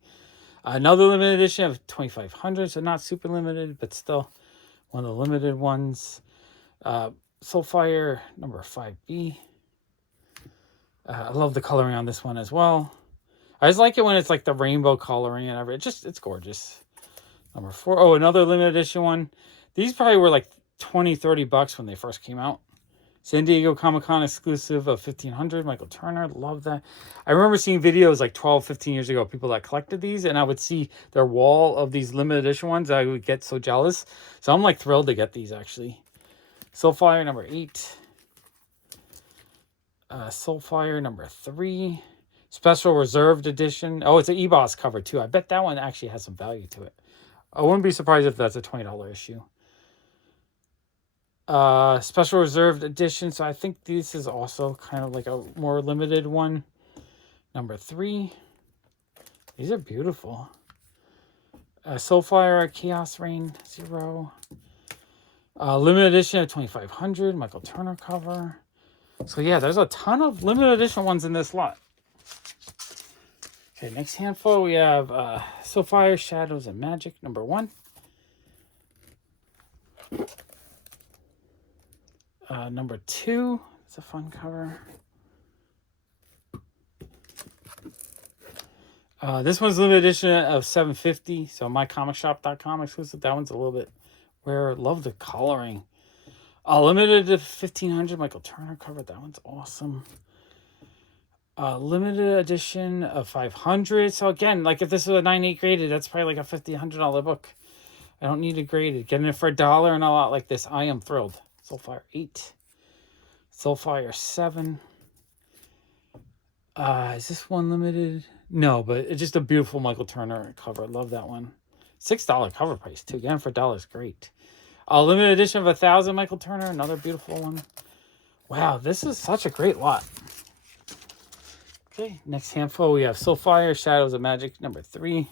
Another limited edition of 2,500. So not super limited, but still one of the limited ones. Soulfire number 5B. I love the coloring on this one as well. I just like it when it's like the rainbow coloring and everything. It's gorgeous. Number 4. Oh, another limited edition one. These probably were like $20-$30 when they first came out. San Diego Comic-Con exclusive of 1,500. Michael Turner. Love that. I remember seeing videos like 12-15 years ago, people that collected these, and I would see their wall of these limited edition ones. I would get so jealous. So I'm like thrilled to get these actually. Soulfire number 8. Soulfire number 3. Special Reserved Edition. Oh, it's an E-Boss cover too. I bet that one actually has some value to it. I wouldn't be surprised if that's a $20 issue. Special Reserved Edition. So I think this is also kind of like a more limited one. Number 3. These are beautiful. Soulfire Chaos Reign 0. Limited edition of 2500, Michael Turner cover. So yeah, there's a ton of limited edition ones in this lot. Okay, next handful we have Soulfire Shadows and Magic #1. #2, it's a fun cover. This one's limited edition of 750, so mycomicshop.com exclusive. That one's a little bit rare. Love the coloring. Limited to 1500, Michael Turner cover. That one's awesome. Limited edition of 500. So again, like if this was a 9.8 graded, that's probably like a $50-$100 book. I don't need it graded. Getting it for $1 and a lot like this, I am thrilled. Soulfire 8. Soulfire 7. Is this one limited? No, but it's just a beautiful Michael Turner cover. I love that one. $6 cover price too. Again, for $1 is great. Limited edition of 1000 Michael Turner. Another beautiful one. Wow, this is such a great lot. Okay, next handful we have Soulfire Shadows of Magic #3.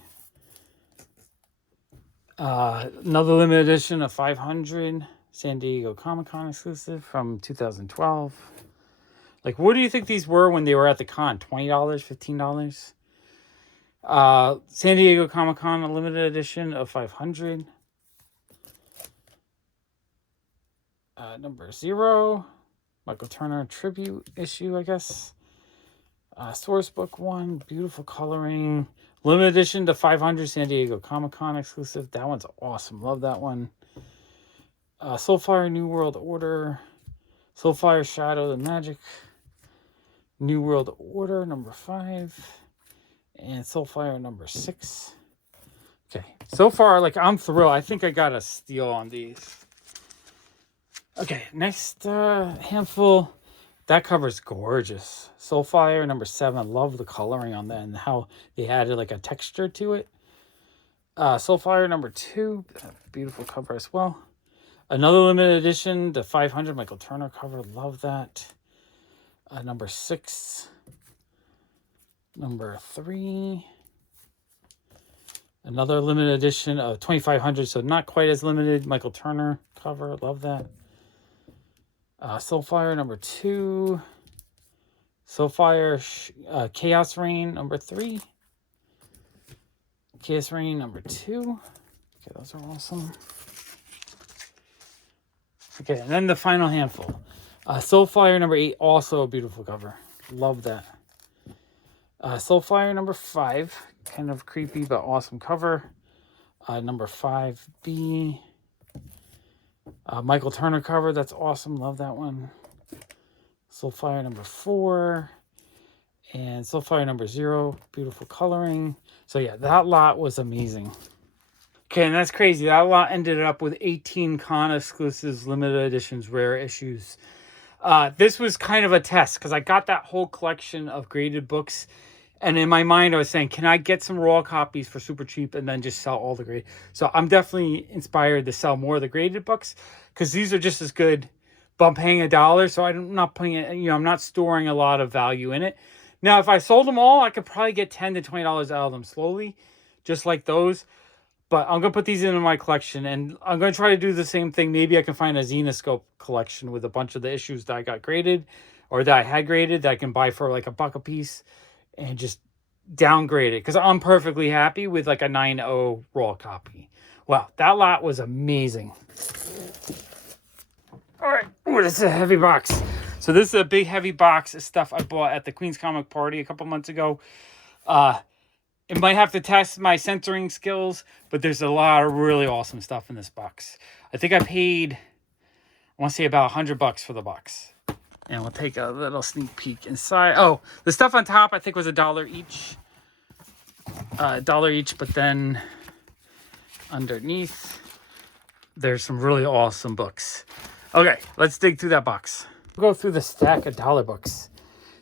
Another limited edition of 500 San Diego Comic-Con exclusive from 2012. Like, what do you think these were when they were at the con? $20, $15? San Diego Comic-Con, a limited edition of 500. #0, Michael Turner tribute issue, I guess. Source book 1, beautiful coloring. Limited edition to 500 San Diego Comic-Con exclusive. That one's awesome. Love that one. Soulfire New World Order. Soulfire Shadow and Magic. New World Order #5. And Soulfire #6. Okay. So far, like, I'm thrilled. I think I got a steal on these. Okay. Next handful. That cover's gorgeous. Soulfire #7. Love the coloring on that and how they added like a texture to it. Soulfire #2. Beautiful cover as well. Another limited edition to 500 Michael Turner cover. Love that. #6. #3. Another limited edition of 2500. So not quite as limited. Michael Turner cover. Love that. Soulfire #2. Soulfire Chaos Rain #3. Chaos Rain #2. Okay, those are awesome. Okay, and then the final handful. Soulfire #8, also a beautiful cover. Love that. Soulfire #5, kind of creepy but awesome cover. #5B. Michael Turner cover, that's awesome. Love that one. Soulfire #4. And Soulfire #0, beautiful coloring. So yeah, that lot was amazing. Okay, and that's crazy. That lot ended up with 18 con exclusives, limited editions, rare issues. This was kind of a test because I got that whole collection of graded books. And in my mind, I was saying, can I get some raw copies for super cheap and then just sell all the graded? So I'm definitely inspired to sell more of the graded books because these are just as good. But I'm paying $1, so I'm not putting it, I'm not storing a lot of value in it. Now, if I sold them all, I could probably get $10 to $20 out of them slowly, just like those. But I'm going to put these into my collection, and I'm going to try to do the same thing. Maybe I can find a Zenoscope collection with a bunch of the issues that I got graded or that I had graded that I can buy for like $1 a piece and just downgrade it because I'm perfectly happy with like a 9.0 raw copy. Wow, that lot was amazing. All right, this is a heavy box. So this is a big heavy box of stuff I bought at the Queen's Comic Party a couple months ago. It might have to test my censoring skills, but there's a lot of really awesome stuff in this box. I think I paid, I want to say about $100 for the box. And we'll take a little sneak peek inside. Oh, the stuff on top I think was $1 each. $1 each, but then underneath there's some really awesome books. Okay, let's dig through that box. We'll go through the stack of dollar books.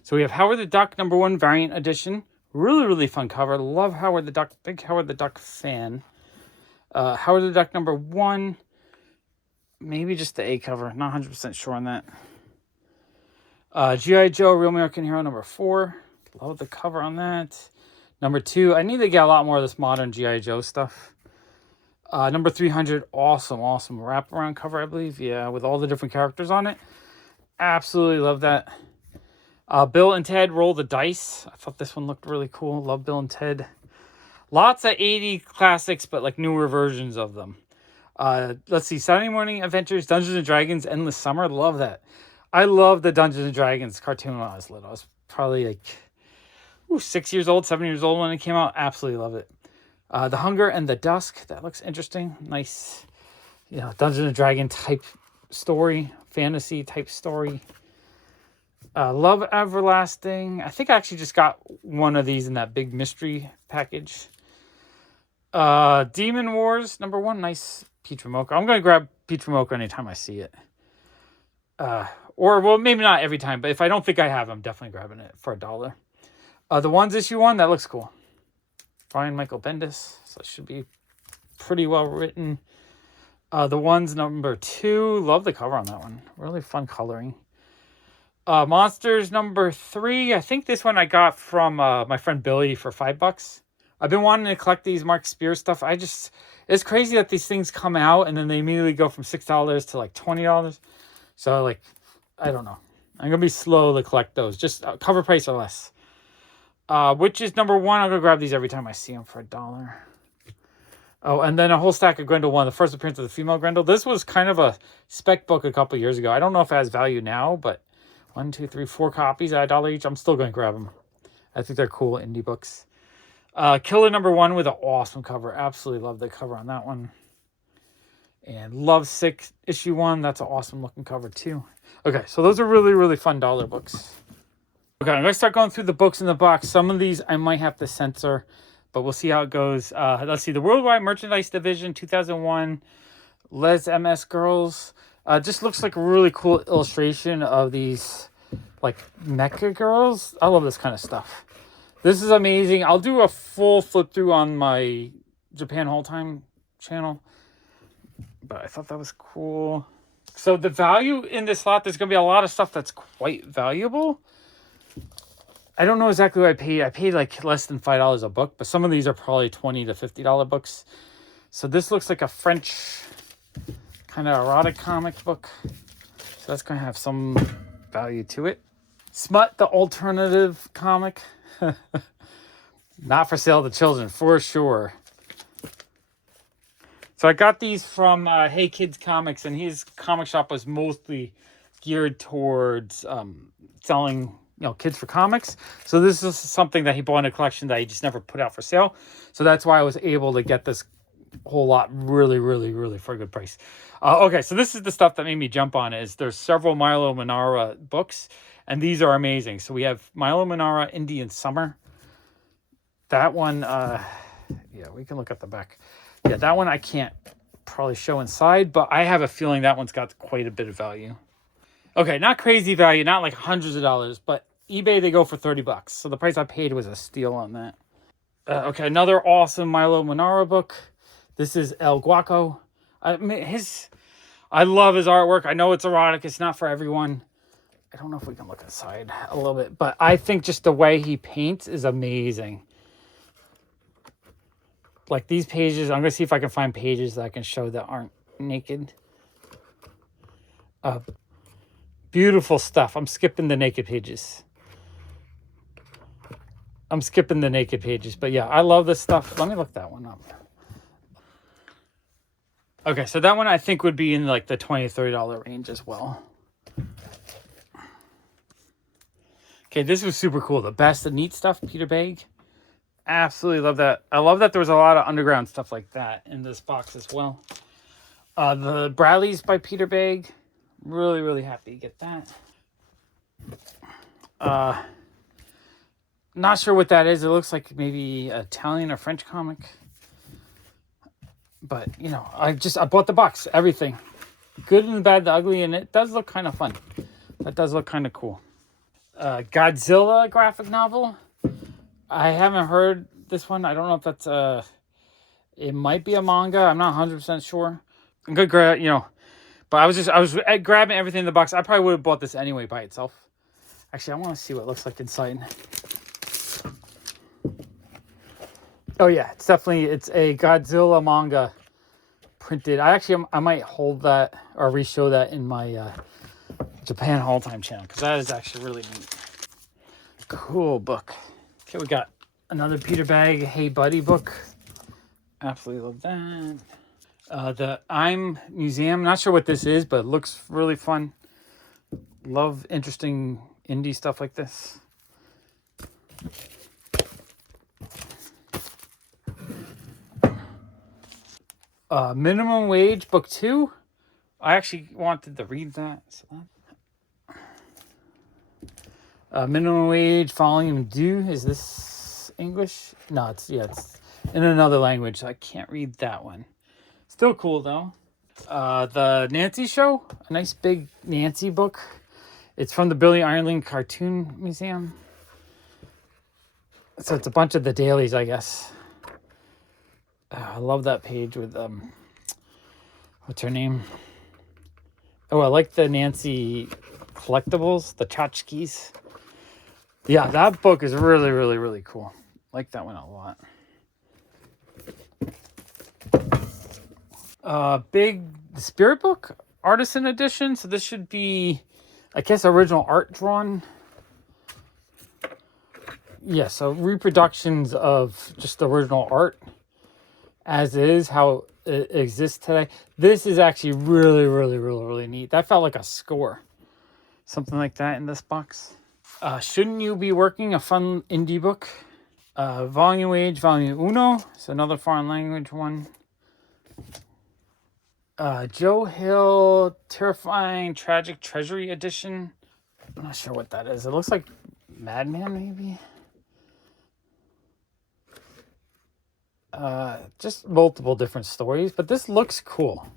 So we have Howard the Duck #1 variant edition. Really, really fun cover. Love Howard the Duck. Big Howard the Duck fan. Howard the Duck #1. Maybe just the A cover. Not 100% sure on that. G.I. Joe Real American Hero #4. Love the cover on that. #2. I need to get a lot more of this modern G.I. Joe stuff. Number 300, awesome wraparound cover, I believe. Yeah, with all the different characters on it. Absolutely love that. Bill and Ted Roll the Dice. I thought this one looked really cool. Love Bill and Ted. Lots of 80 classics, but like newer versions of them. Let's see. Saturday Morning Adventures, Dungeons and Dragons, Endless Summer. Love that. I love the Dungeons and Dragons cartoon when I was little. I was probably like 6 years old, 7 years old when it came out. Absolutely love it. The Hunger and the Dusk. That looks interesting. Nice, Dungeons and Dragon type story, fantasy type story. Love Everlasting. I think I actually just got one of these in that big mystery package. Demon Wars, number 1. Nice Peach Mocha. I'm going to grab Peach Mocha anytime I see it. Well, maybe not every time, but if I don't think I have, I'm definitely grabbing it for $1. The Ones issue 1, that looks cool. Brian Michael Bendis, so it should be pretty well written. The Ones number 2, love the cover on that one. Really fun coloring. Monsters number 3, I think this one I got from my friend Billy for $5. I've been wanting to collect these Mark Spears stuff. It's crazy that these things come out and then they immediately go from $6 to like $20. So like, I don't know. I'm going to be slow to collect those. Just cover price or less. Witches number 1, I'm going to grab these every time I see them for $1. Oh, and then a whole stack of Grendel 1, the first appearance of the female Grendel. This was kind of a spec book a couple years ago. I don't know if it has value now, but 1, 2, 3, 4 copies at $1 each. I'm still going to grab them. I think they're cool indie books. Killer number 1 with an awesome cover. Absolutely love the cover on that one. And Love Sick issue 1. That's an awesome looking cover too. Okay, so those are really, really fun dollar books. Okay, I'm going to start going through the books in the box. Some of these I might have to censor, but we'll see how it goes. Let's see. The Worldwide Merchandise Division, 2001. Les MS Girls. Just looks like a really cool illustration of these, like, mecha girls. I love this kind of stuff. This is amazing. I'll do a full flip through on my Japan Whole Time channel. But I thought that was cool. So the value in this lot, there's going to be a lot of stuff that's quite valuable. I don't know exactly what I paid. I paid like less than $5 a book, but some of these are probably $20 to $50 books. So this looks like a French kind of erotic comic book. So that's going to have some value to it. Smut, the alternative comic. Not for sale to children, for sure. So I got these from Hey Kids Comics, and his comic shop was mostly geared towards selling, kids for comics. So this is something that he bought in a collection that he just never put out for sale. So that's why I was able to get this whole lot really, really, really for a good price. Okay, so this is the stuff that made me jump on it. There's several Milo Manara books, and these are amazing. So we have Milo Manara Indian Summer. That one, yeah, we can look at the back. Yeah, that one I can't probably show inside, but I have a feeling that one's got quite a bit of value. Okay, not crazy value, not like hundreds of dollars, but eBay, they go for $30. So the price I paid was a steal on that. Okay, another awesome Milo Manara book. This is El Guaco. I love his artwork. I know it's erotic. It's not for everyone. I don't know if we can look inside a little bit, but I think just the way he paints is amazing. Like these pages, I'm going to see if I can find pages that I can show that aren't naked. Beautiful stuff. I'm skipping the naked pages. But yeah, I love this stuff. Let me look that one up. Okay, so that one I think would be in like the $20 to $30 range as well. Okay, this was super cool. The Best of Neat Stuff, Peter Begg. Absolutely love that. I love that there was a lot of underground stuff like that in this box as well. The Bradleys by Peter Begg. Really, really happy to get that. Not sure what that is. It looks like maybe Italian or French comic. But, I bought the box. Everything. Good and the bad, the ugly, and it does look kind of fun. That does look kind of cool. Godzilla graphic novel. I haven't heard this one. I don't know if that's it might be a manga. I'm not 100% sure. I'm gonna grab, but I was grabbing everything in the box. I probably would have bought this anyway by itself. Actually, I want to see what it looks like inside. Oh yeah, it's a Godzilla manga. printed. I might hold that or re-show that in my Japan Haul Time channel, because that is actually really neat. Cool book. Okay, we got another Peter Bag Hey Buddy book. Absolutely love that. The I'm Museum. Not sure what this is, but it looks really fun. Love interesting indie stuff like this. Minimum Wage book 2. I actually wanted to read that. So Minimum Wage volume 2. Is this English? No, it's in another language, so I can't read that one. Still cool though. The Nancy Show, a nice big Nancy book. It's from the Billy Ireland Cartoon Museum. So it's a bunch of the dailies, I guess. I love that page with what's her name? Oh, I like the Nancy collectibles, the tchotchkes. Yeah, that book is really, really, really cool. Like that one a lot. Big Spirit book, artisan edition. So this should be, I guess, original art drawn. Yeah, so reproductions of just the original art as is, how it exists today. This is actually really, really, really, really neat. That felt like a score. Something like that in this box. Shouldn't You Be Working? A fun indie book. Volume Wage, Volume Uno. It's another foreign language one. Joe Hill, Terrifying Tragic Treasury Edition. I'm not sure what that is. It looks like Madman, maybe. Just multiple different stories, but this looks cool.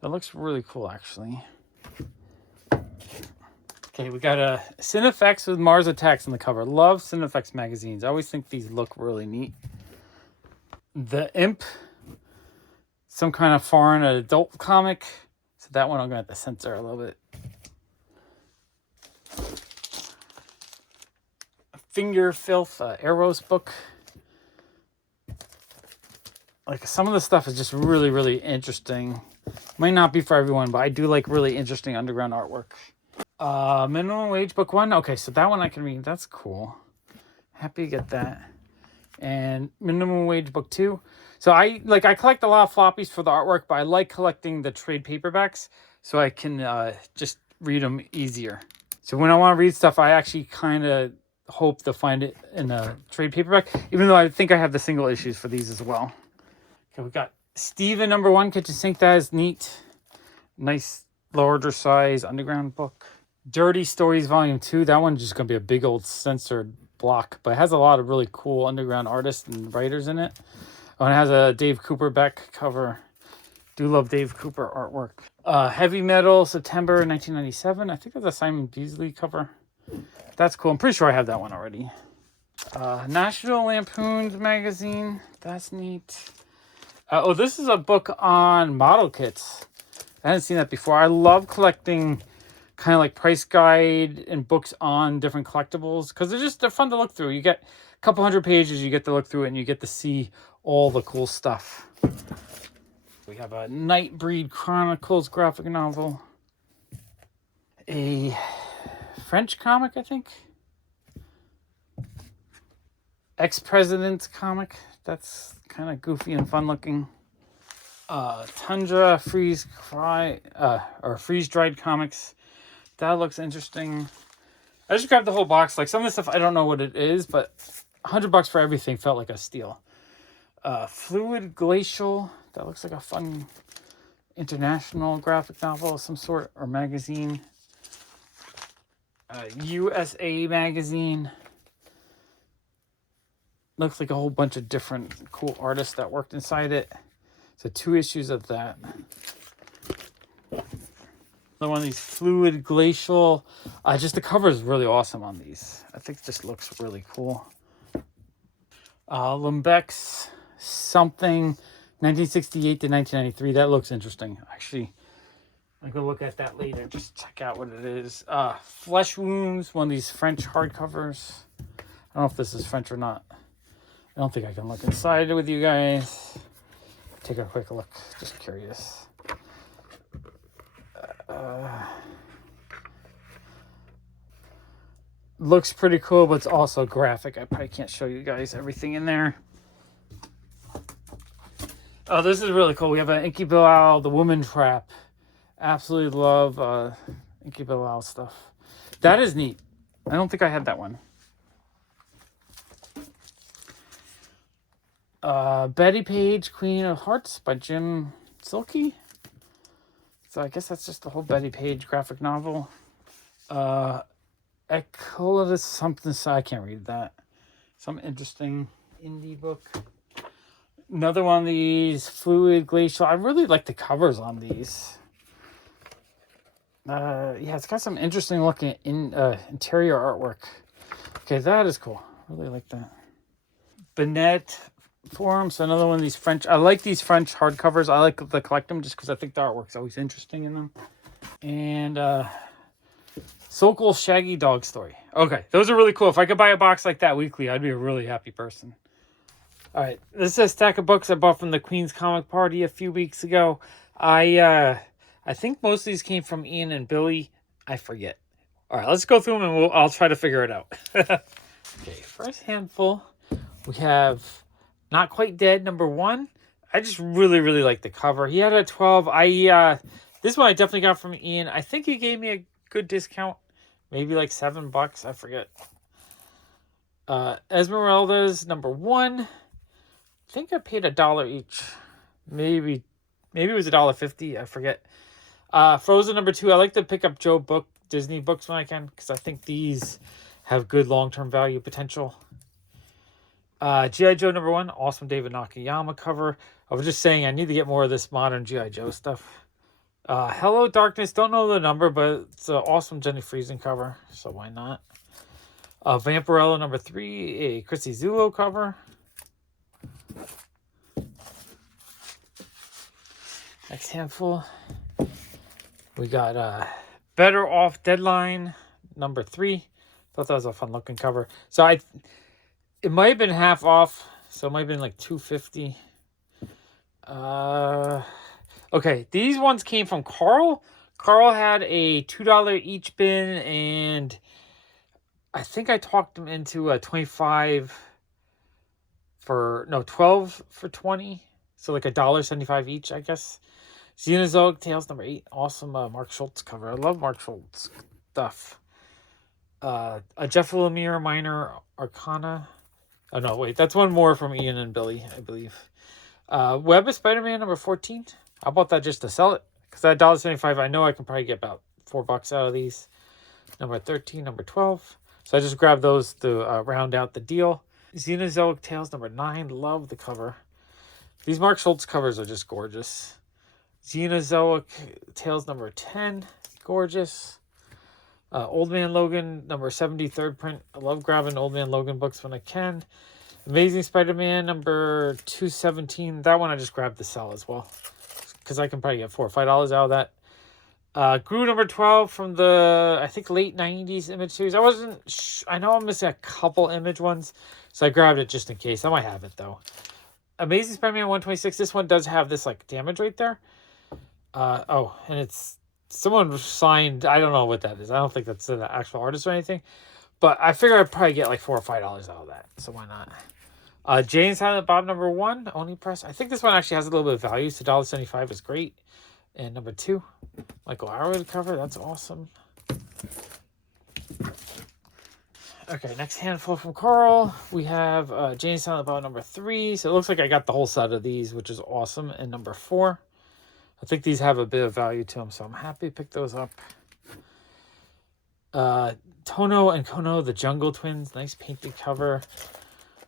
That looks really cool, actually. Okay, we got a Cinefex with Mars Attacks on the cover. Love Cinefex magazines. I always think these look really neat. The Imp, some kind of foreign adult comic. So that one I'm going to have to censor a little bit. Finger Filth, Eros book. Like, some of the stuff is just really, really interesting. Might not be for everyone, but I do like really interesting underground artwork. Minimum Wage book 1. Okay, so that one I can read. That's cool. Happy to get that. And Minimum Wage book 2. So I collect a lot of floppies for the artwork, but I like collecting the trade paperbacks so I can just read them easier. So when I want to read stuff, I actually kind of hope to find it in a trade paperback, even though I think I have the single issues for these as well. Okay, we got Steven #1 Kitchen Sink. That is neat. Nice larger size underground book. Dirty Stories Volume 2. That one's just going to be a big old censored block, but it has a lot of really cool underground artists and writers in it. Oh, and it has a Dave Cooper Beck cover. Do love Dave Cooper artwork. Heavy Metal, September 1997. I think that's a Simon Beasley cover. That's cool. I'm pretty sure I have that one already. National Lampoon's magazine. That's neat. This is a book on model kits. I hadn't seen that before. I love collecting kind of like price guide and books on different collectibles because they're fun to look through. You get a couple hundred pages, you get to look through it, and you get to see all the cool stuff. We have a Nightbreed Chronicles graphic novel. A French comic, I think. Ex-President's comic. That's kind of goofy and fun looking. Tundra Freeze Dried Comics. That looks interesting. I just grabbed the whole box. Like, some of the stuff I don't know what it is, but $100 for everything felt like a steal. Fluid Glacial. That looks like a fun international graphic novel of some sort, or magazine. USA magazine. Looks like a whole bunch of different cool artists that worked inside it. So 2 issues of that. Another one of these Fluid Glacial. Just the cover is really awesome on these. I think it just looks really cool. Lembeck's Something 1968 to 1993. That looks interesting. Actually, I'm going to look at that later. Just check out what it is. Flesh Wounds. One of these French hardcovers. I don't know if this is French or not. I don't think I can look inside it with you guys. take a quick look. Just curious. Looks pretty cool, but it's also graphic. I probably can't show you guys everything in there. Oh, this is really cool. We have an Inky Bilal, the Woman Trap. Absolutely love Inky Bilal stuff. That is neat. I don't think I had that one. Betty Page, Queen of Hearts by Jim Silky. So I guess that's just the whole Betty Page graphic novel. Echolus something, so I can't read that. Some interesting indie book. Another one of these, Fluid Glacial. I really like the covers on these. Yeah, it's got some interesting looking interior artwork. Okay, that is cool. Really like that. Bennett Forums, another one of these French. I like these French hardcovers. I like to collect them just because I think the artwork's always interesting in them. And Sokol Shaggy Dog Story. Okay, those are really cool. If I could buy a box like that weekly, I'd be a really happy person. All right, this is a stack of books I bought from the Queen's Comic Party a few weeks ago. I think most of these came from Ian and Billy. I forget. All right, let's go through them and I'll try to figure it out. Okay, first handful, we have Not Quite Dead, #1. I just really, really like the cover. He had a 12. This one I definitely got from Ian. I think he gave me a good discount, maybe like $7. I forget. Esmeralda's #1. I think I paid $1 each. Maybe it was $1.50. I forget. Frozen #2. I like to pick up Disney books when I can because I think these have good long-term value potential. G.I. Joe #1. Awesome David Nakayama cover. I was just saying I need to get more of this modern G.I. Joe stuff. Hello Darkness. Don't know the number, but it's an awesome Jenny Friesen cover, so why not? Vampirella #3. A Chrissy Zulo cover. Next handful, we got Better Off Deadline #3. Thought that was a fun looking cover. So it might have been half off, so it might have been like $2.50. Okay, these ones came from Carl. Carl had a $2 each bin, and I think I talked him into a 12 for $20. So like $1.75 each, I guess. Xenozoic Tales #8. Awesome Mark Schultz cover. I love Mark Schultz stuff. A Jeff Lemire Minor Arcana. Oh, no, wait. That's one more from Ian and Billy, I believe. Web of Spider-Man #14. I bought that just to sell it. Because that $1.75, I know I can probably get about $4 out of these. #13, #12. So I just grabbed those to round out the deal. Xenozoic Tales #9. Love the cover. These Mark Schultz covers are just gorgeous. Xenozoic Tales #10. Gorgeous. Old Man Logan #70, third print. I love grabbing Old Man Logan books when I can. Amazing Spider-Man #217. That one I just grabbed to sell as well, because I can probably get $4 or $5 out of that. Gru #12 from the, I think, late 90s Image series. I know I'm missing a couple Image ones, so I grabbed it just in case. I might have it, though. Amazing Spider-Man 126. This one does have this, like, damage right there. And it's, someone signed, I don't know what that is. I don't think that's the actual artist or anything. But I figure I'd probably get like $4 or $5 out of that. So why not? Jay and Silent Bob #1, Oni Press. I think this one actually has a little bit of value. So $1.75 is great. And #2, Michael Arwood cover. That's awesome. Okay, next handful from Carl. We have Jay and Silent Bob #3. So it looks like I got the whole set of these, which is awesome. And #4. I think these have a bit of value to them, so I'm happy to pick those up. Tono and Kono, the Jungle Twins. Nice painted cover.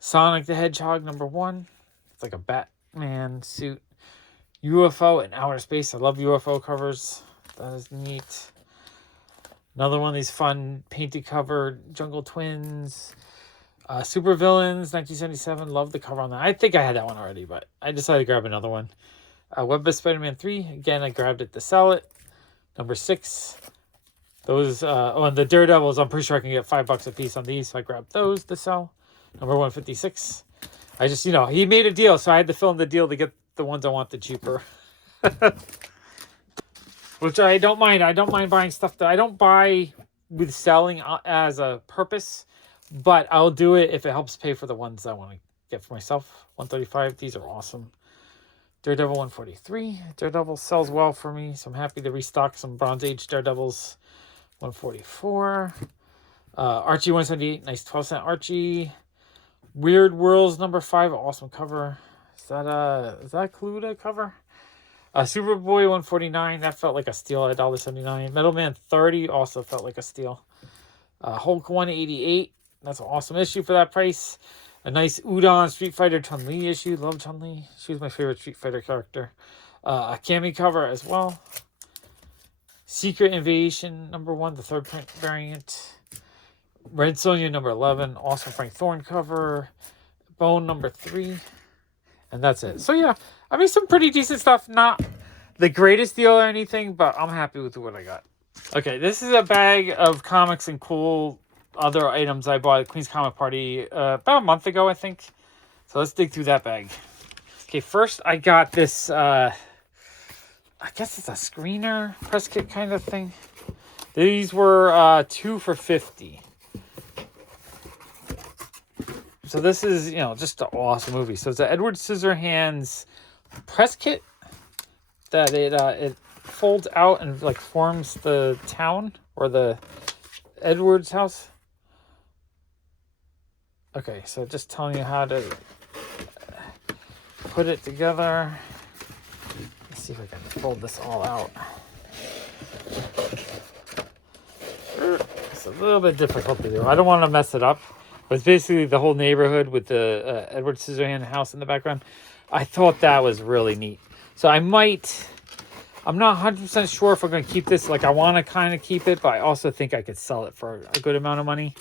Sonic the Hedgehog #1. It's like a Batman suit. UFO and Outer Space. I love UFO covers. That is neat. Another one of these fun painted cover Jungle Twins. Super Villains 1977. Love the cover on that. I think I had that one already, but I decided to grab another one. Web of Spider-Man 3. Again, I grabbed it to sell it. #6. Those, and the Daredevils, I'm pretty sure I can get $5 a piece on these, so I grabbed those to sell. #156. I just, he made a deal, so I had to fill in the deal to get the ones I want the cheaper. Which I don't mind. I don't mind buying stuff that I don't buy with selling as a purpose, but I'll do it if it helps pay for the ones I want to get for myself. 135, these are awesome. Daredevil 143. Daredevil sells well for me, so I'm happy to restock some Bronze Age Daredevils. 144. Archie 178, nice 12-cent Archie. Weird Worlds number 5, awesome cover. Is that Cluda cover? Superboy 149, that felt like a steal at $1.79. Metal Man 30 also felt like a steal. Hulk 188, that's an awesome issue for that price. A nice Udon Street Fighter Chun-Li issue. Love Chun-Li. She was my favorite Street Fighter character. A Cammy cover as well. Secret Invasion number 1, the 3rd print variant. Red Sonja number 11, awesome Frank Thorne cover. Bone number 3. And that's it. So yeah, I mean, some pretty decent stuff. Not the greatest deal or anything, but I'm happy with what I got. Okay, this is a bag of comics and cool other items I bought at Queen's Comic Party about a month ago, I think. So let's dig through that bag. Okay, first I got this, I guess it's a screener press kit kind of thing. These were 2 for $50. So this is, just an awesome movie. So it's an Edward Scissorhands press kit that it folds out and like forms the town or the Edward's house. Okay, so just telling you how to put it together. Let's see if I can fold this all out. It's a little bit difficult to do. I don't want to mess it up. But it's basically the whole neighborhood with the Edward Scissorhands house in the background. I thought that was really neat. So I'm not 100% sure if I'm going to keep this. Like, I want to kind of keep it, but I also think I could sell it for a good amount of money.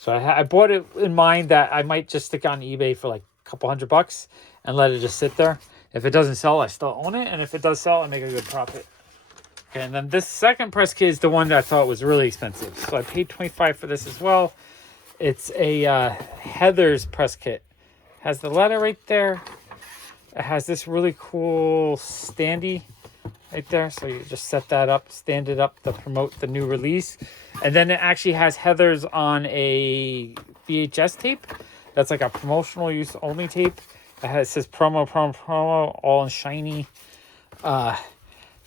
So I bought it in mind that I might just stick it on eBay for like a couple $100 and let it just sit there. If it doesn't sell, I still own it. And if it does sell, I make a good profit. Okay, and then this second press kit is the one that I thought was really expensive. So I paid $25 for this as well. It's a Heather's press kit. Has the letter right there. It has this really cool standee right there. So you just set that up, stand it up to promote the new release. And then it actually has Heather's on a VHS tape. That's like a promotional use only tape. It says promo, all in shiny.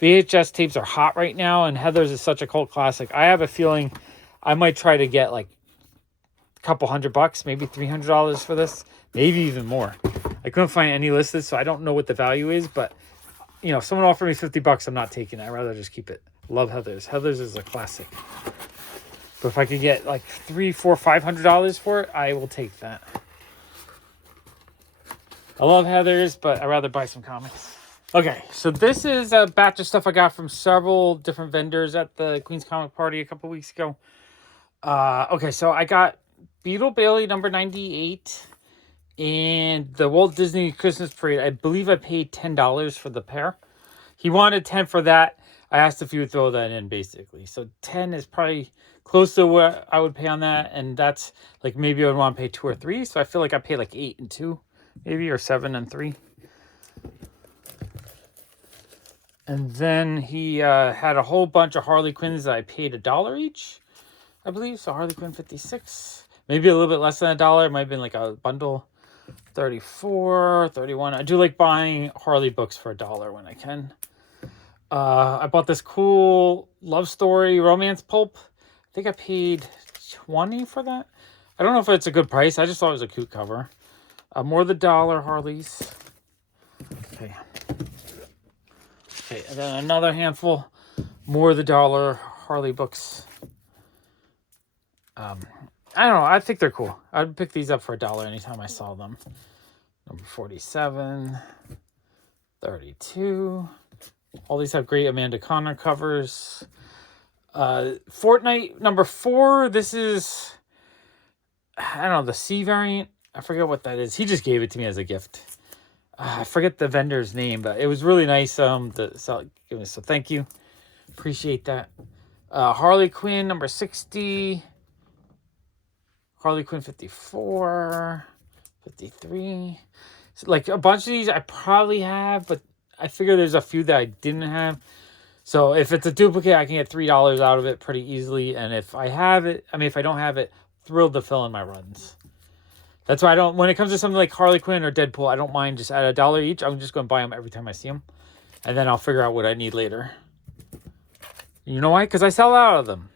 VHS tapes are hot right now, and Heather's is such a cult classic. I have a feeling I might try to get like a couple $100, maybe $300 for this, maybe even more. I couldn't find any listed, so I don't know what the value is, but if someone offered me $50, I'm not taking it. I'd rather just keep it. Love Heather's. Heather's is a classic. But if I could get like $300, $400, $500 for it, I will take that. I love Heather's, but I'd rather buy some comics. Okay, so this is a batch of stuff I got from several different vendors at the Queen's Comic Party a couple weeks ago. Okay, so I got Beetle Bailey number 98 and the Walt Disney Christmas Parade. I believe I paid $10 for the pair. He wanted 10 for that. I asked if he would throw that in, basically. So 10 is probably close to what I would pay on that, and that's like maybe I would want to pay 2 or 3. So I feel like I paid like 8 and 2, maybe, or 7 and 3. And then he had a whole bunch of Harley Quinns that I paid $1 each, I believe. So Harley Quinn 56, maybe a little bit less than $1. It might have been like a bundle. 34, 31. I do like buying Harley books for $1 when I can. I bought this cool love story romance pulp. I think I paid $20 for that. I don't know if it's a good price. I just thought it was a cute cover. More the $1 Harleys. Okay. Okay, and then another handful, more the $1 Harley books. I don't know. I think they're cool. I'd pick these up for $1 anytime I saw them. Number 47, 32. All these have great Amanda Conner covers. Fortnite number 4. This is, I don't know, the C variant. I forget what that is. He just gave it to me as a gift. I forget the vendor's name, but it was really nice to sell. So thank you. Appreciate that. Harley Quinn number 60. Harley Quinn 54. 53. Like a bunch of these I probably have, but I figure there's a few that I didn't have. So if it's a duplicate, I can get $3 out of it pretty easily. And if I have it, I mean, if I don't have it, thrilled to fill in my runs. That's why I don't, when it comes to something like Harley Quinn or Deadpool, I don't mind just at $1 each. I'm just going to buy them every time I see them. And then I'll figure out what I need later. You know why? Because I sell out of them.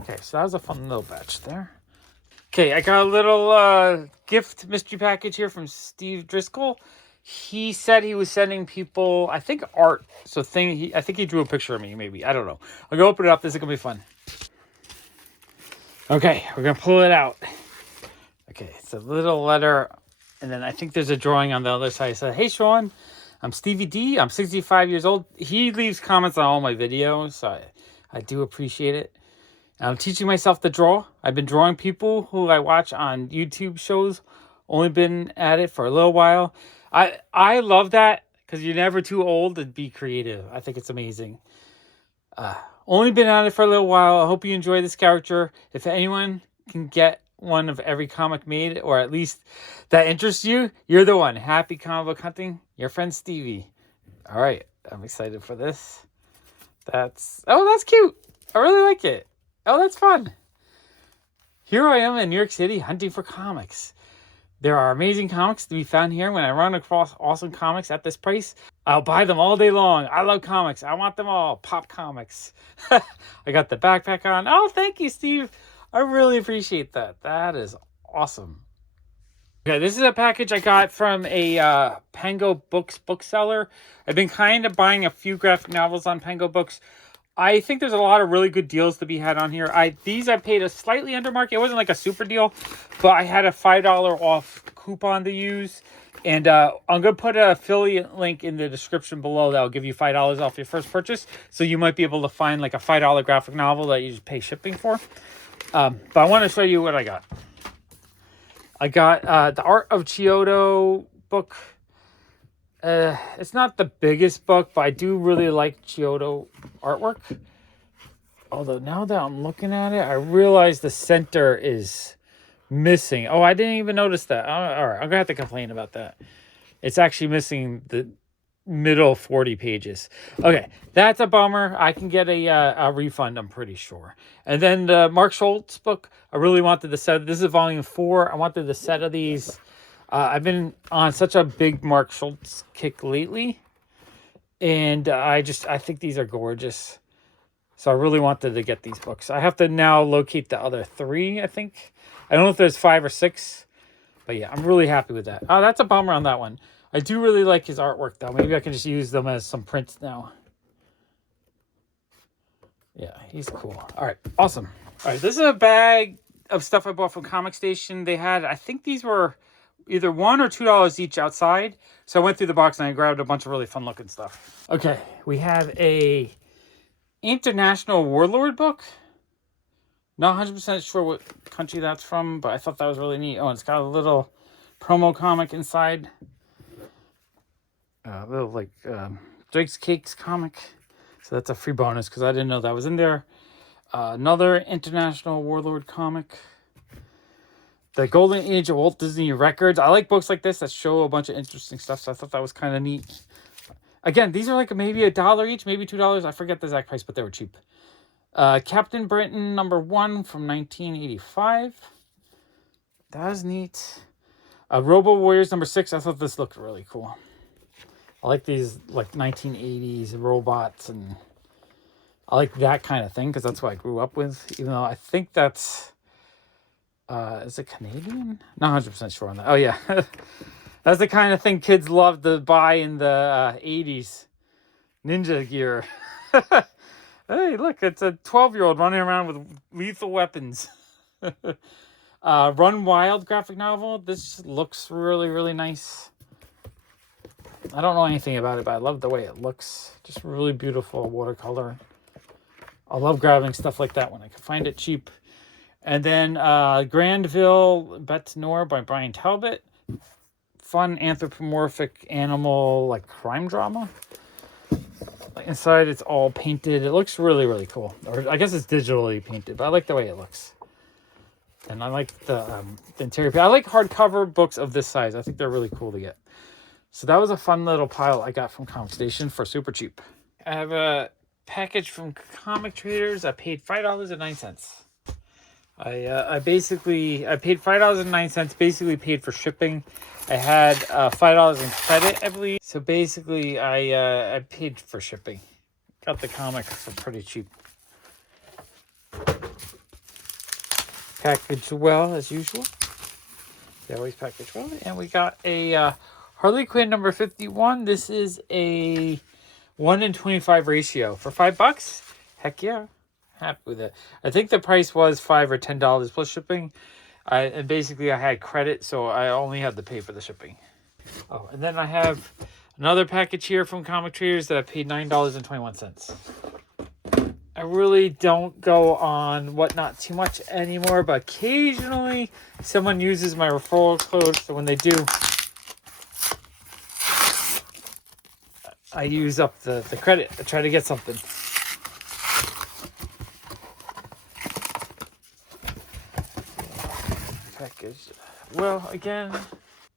Okay, so that was a fun little batch there. Okay, I got a little gift mystery package here from Steve Driscoll. He said he was sending people, I think, art. So I think he drew a picture of me, maybe. I don't know. I'll go open it up. This is going to be fun. Okay, we're going to pull it out. Okay, it's a little letter. And then I think there's a drawing on the other side. It said, "Hey, Sean, I'm Stevie D. I'm 65 years old." He leaves comments on all my videos. So I do appreciate it. I'm teaching myself to draw. I've been drawing people who I watch on YouTube shows. Only been at it for a little while. I love that because you're never too old to be creative. I think it's amazing. Only been at it for a little while. I hope you enjoy this character. If anyone can get one of every comic made, or at least that interests you, you're the one. Happy comic book hunting. Your friend Stevie. All right. I'm excited for this. That's cute. I really like it. Oh, that's fun. Here I am in New York City hunting for comics. There are amazing comics to be found here. When I run across awesome comics at this price, I'll buy them all day long. I love comics. I want them all. Pop comics. I got the backpack on. Oh, thank you, Steve. I really appreciate that. That is awesome. Okay, this is a package I got from a Pango Books bookseller. I've been kind of buying a few graphic novels on Pango Books. I think there's a lot of really good deals to be had on here. I paid a slightly under market. It wasn't like a super deal, but I had a $5 off coupon to use. And I'm going to put an affiliate link in the description below that will give you $5 off your first purchase. So you might be able to find like a $5 graphic novel that you just pay shipping for. But I want to show you what I got. I got the Art of Chiodo book. It's not the biggest book, but I do really like Chiodo artwork. Although now that I'm looking at it, I realize the center is missing. Oh, I didn't even notice that. All right, I'm gonna have to complain about that. It's actually missing the middle 40 pages. Okay, that's a bummer. I can get a refund, I'm pretty sure. And then the Mark Schultz book, I really wanted the set. This is volume 4. I wanted the set of these. I've been on such a big Mark Schultz kick lately. And I think these are gorgeous. So I really wanted to get these books. I have to now locate the other 3, I think. I don't know if there's 5 or 6. But yeah, I'm really happy with that. Oh, that's a bummer on that one. I do really like his artwork, though. Maybe I can just use them as some prints now. Yeah, he's cool. All right, awesome. All right, this is a bag of stuff I bought from Comic Station. They had, I think these were either $1 or $2 each outside. So I went through the box and I grabbed a bunch of really fun looking stuff. Okay, we have a International Warlord book. Not 100% sure what country that's from, but I thought that was really neat. Oh, and it's got a little promo comic inside. A little like Drake's Cakes comic. So that's a free bonus because I didn't know that was in there. Another International Warlord comic. The Golden Age of Walt Disney Records. I like books like this that show a bunch of interesting stuff, so I thought that was kind of neat. Again, these are like maybe $1 each, maybe $2. I forget the exact price, but they were cheap. Captain Britain #1 from 1985. That was neat. Robo Warriors #6. I thought this looked really cool. I like these like 1980s robots, and I like that kind of thing because that's what I grew up with. Even though I think that's is it Canadian? Not 100% sure on that. Oh yeah, that's the kind of thing kids love to buy in the 80s. Ninja gear. Hey, look, it's a 12-year-old running around with lethal weapons. Run Wild graphic novel. This looks really, really nice. I don't know anything about it, but I love the way it looks. Just really beautiful watercolor. I love grabbing stuff like that when I can find it cheap. And then Grandville Bête Noire by Brian Talbot. Fun anthropomorphic animal like crime drama. Inside it's all painted. It looks really, really cool. Or I guess it's digitally painted, but I like the way it looks. And I like the interior. I like hardcover books of this size. I think they're really cool to get. So that was a fun little pile I got from Comic Station for super cheap. I have a package from Comic Traders. I paid $5.09. I paid $5.09. Basically paid for shipping. I had $5 in credit, I believe. So basically, I paid for shipping. Got the comic for pretty cheap. Packaged well as usual. They always package well. And we got a Harley Quinn number 51. This is a 1 in 25 ratio for $5. Heck yeah. Happy with it. I think the price was $5 or $10 plus shipping. And basically I had credit, so I only had to pay for the shipping. Oh, and then I have another package here from Comic Traders that I paid $9.21. I really don't go on Whatnot too much anymore, but occasionally someone uses my referral code, so when they do, I use up the credit. I try to get something. Package. Well, again,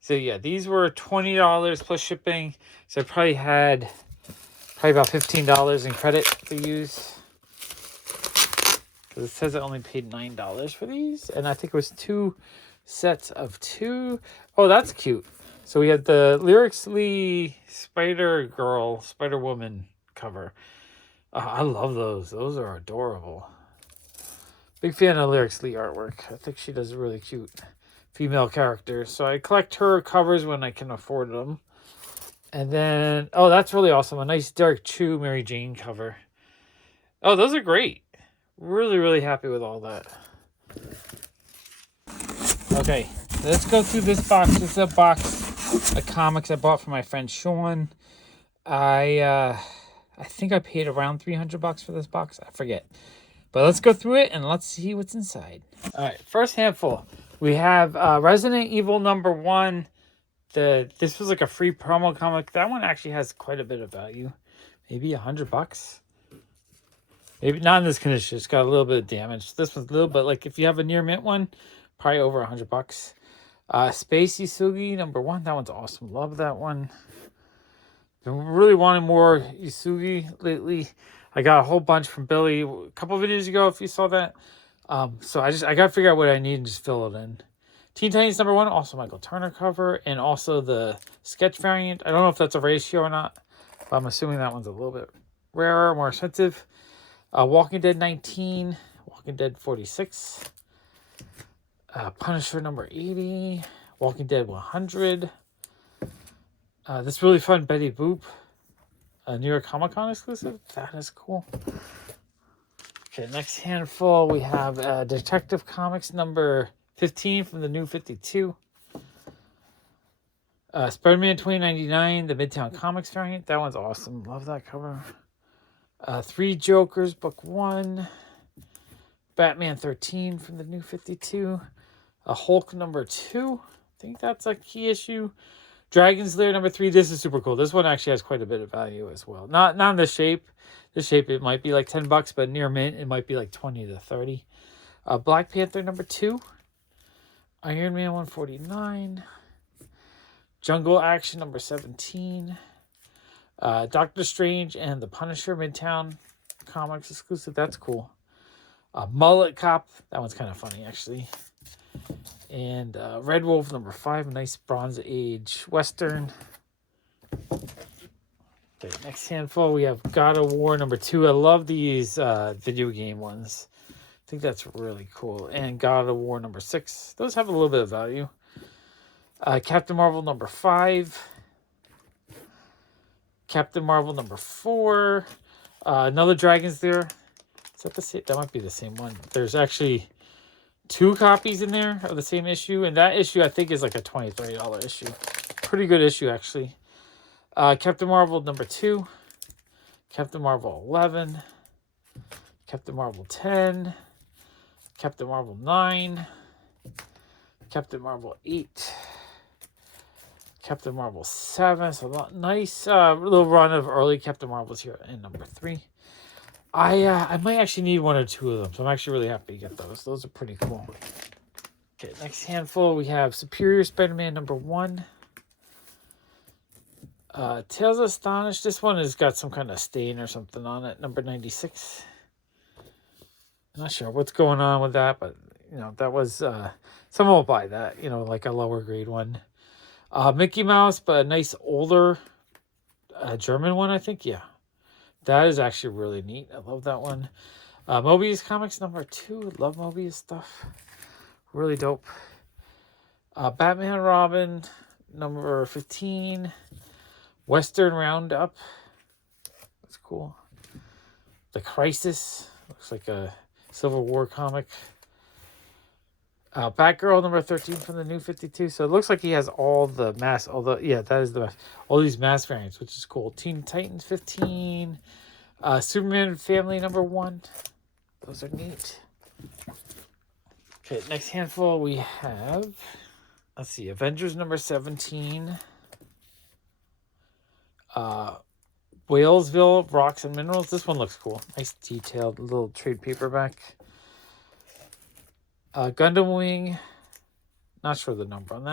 so yeah, these were $20 plus shipping. So I probably had about $15 in credit to use. Because it says I only paid $9 for these. And I think it was 2 sets of 2. Oh, that's cute. So we had the Lyrics Lee Spider-Woman cover. I love those. Those are adorable. Big fan of Lyrics Lee artwork. I think she does really cute female characters. So I collect her covers when I can afford them. And then, oh, that's really awesome. A nice Derek Chu Mary Jane cover. Oh, those are great. Really, really happy with all that. Okay, let's go through this box. This is a box of comics I bought for my friend Sean. I think I paid around $300 for this box. I forget. But let's go through it and let's see what's inside. All right, first handful. We have Resident Evil number 1. This was like a free promo comic. That one actually has quite a bit of value. Maybe $100. Maybe not in this condition. It's got a little bit of damage. This one's a little bit, like if you have a near mint one, probably over $100. Space Isugi number 1. That one's awesome. Love that one. Been really wanting more Isugi lately. I got a whole bunch from Billy a couple videos ago, if you saw that. So I got to figure out what I need and just fill it in. Teen Titans number 1, also Michael Turner cover, and also the sketch variant. I don't know if that's a ratio or not, but I'm assuming that one's a little bit rarer, more expensive. Walking Dead 19, Walking Dead 46, Punisher number 80, Walking Dead 100. This really fun Betty Boop, New York Comic Con exclusive. That is cool. Okay, next handful we have Detective Comics number 15 from the new 52. Spider-Man 2099, the Midtown Comics variant. That one's awesome. Love that cover. 3 Jokers, book 1. Batman 13 from the new 52. Hulk number 2. I think that's a key issue. Dragon's Lair number 3. This is super cool. This one actually has quite a bit of value as well. Not in this shape. This shape, it might be like $10, but near mint, it might be like 20 to 30. Black Panther number 2. Iron Man 149. Jungle Action number 17. Doctor Strange and the Punisher Midtown Comics exclusive. That's cool. Mullet Cop. That one's kind of funny, actually. And Red Wolf number 5. Nice Bronze Age Western. Okay, next handful, we have God of War number 2. I love these video game ones. I think that's really cool. And God of War number 6. Those have a little bit of value. Captain Marvel number 5. Captain Marvel number 4. Another Dragon's there. Is that the same? That might be the same one. There's actually 2 copies in there of the same issue. And that issue, I think, is like a $20, $30 issue. Pretty good issue, actually. Captain Marvel number 2. Captain Marvel 11. Captain Marvel 10. Captain Marvel 9. Captain Marvel 8. Captain Marvel 7. So nice little run of early Captain Marvels here in number 3. I might actually need 1 or 2 of them, so I'm actually really happy to get those. Those are pretty cool. Okay, next handful we have Superior Spider-Man number 1. Tales of Astonish. This one has got some kind of stain or something on it. Number 96. I'm not sure what's going on with that, but, you know, that was... someone will buy that, you know, like a lower grade one. Mickey Mouse, but a nice older German one, I think. Yeah. That is actually really neat. I love that one. Mobius Comics number 2. Love Mobius stuff. Really dope. Batman Robin number 15. Western Roundup. That's cool. The Crisis. Looks like a Civil War comic. Batgirl number 13 from the New 52. So it looks like he has all the mass. Yeah, that is the all these mass variants, which is cool. Teen Titans 15. Superman Family number 1. Those are neat. Okay, next handful we have. Let's see, Avengers number 17. Whalesville Rocks and Minerals. This one looks cool. Nice detailed little trade paperback. Gundam Wing. Not sure the number on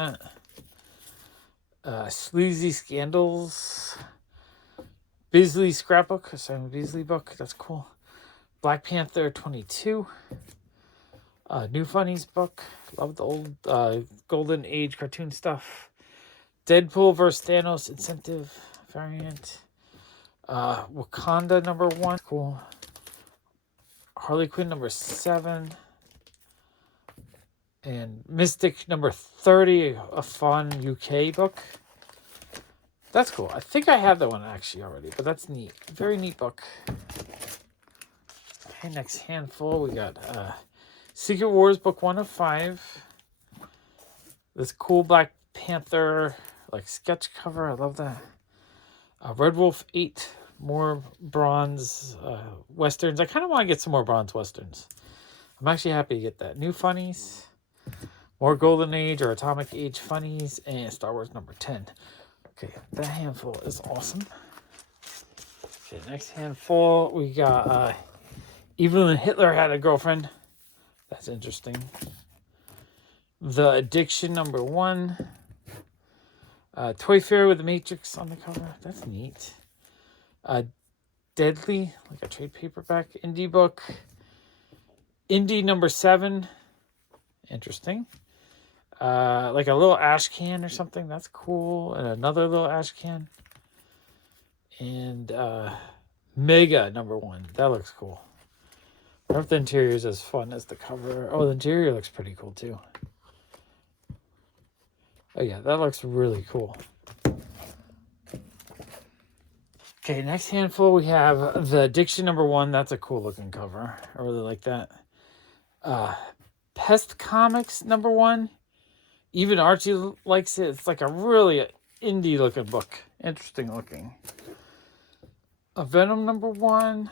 that. Sleazy Scandals. Bisley Scrapbook. Simon Bisley book. That's cool. Black Panther 22. New Funnies book. Love the old Golden Age cartoon stuff. Deadpool vs. Thanos incentive variant. Wakanda number 1. Cool. Harley Quinn number 7. And Mystic number 30. A fun UK book. That's cool. I think I have that one actually already, but that's neat. Very neat book. Okay, next handful. We got Secret Wars book 1 of 5. This cool Black Panther like sketch cover. I love that. Red Wolf 8. More bronze westerns. I kind of want to get some more bronze westerns. I'm actually happy to get that. New Funnies. More Golden Age or Atomic Age Funnies. And Star Wars number 10. Okay, that handful is awesome. Okay, next handful. We got Even Hitler Had a Girlfriend. That's interesting. The Addiction number 1. Toy Fair with the Matrix on the cover. That's neat. Deadly, like a trade paperback indie book. Indie number 7. Interesting. Like a little ash can or something. That's cool. And another little ash can. And Mega number 1. That looks cool. I hope the interior is as fun as the cover. Oh, the interior looks pretty cool too. Oh yeah, that looks really cool. Okay, next handful we have The Addiction number 1. That's a cool looking cover. I really like that. Pest Comics number 1. Even Archie likes it. It's like a really indie looking book. Interesting looking. A Venom number 1.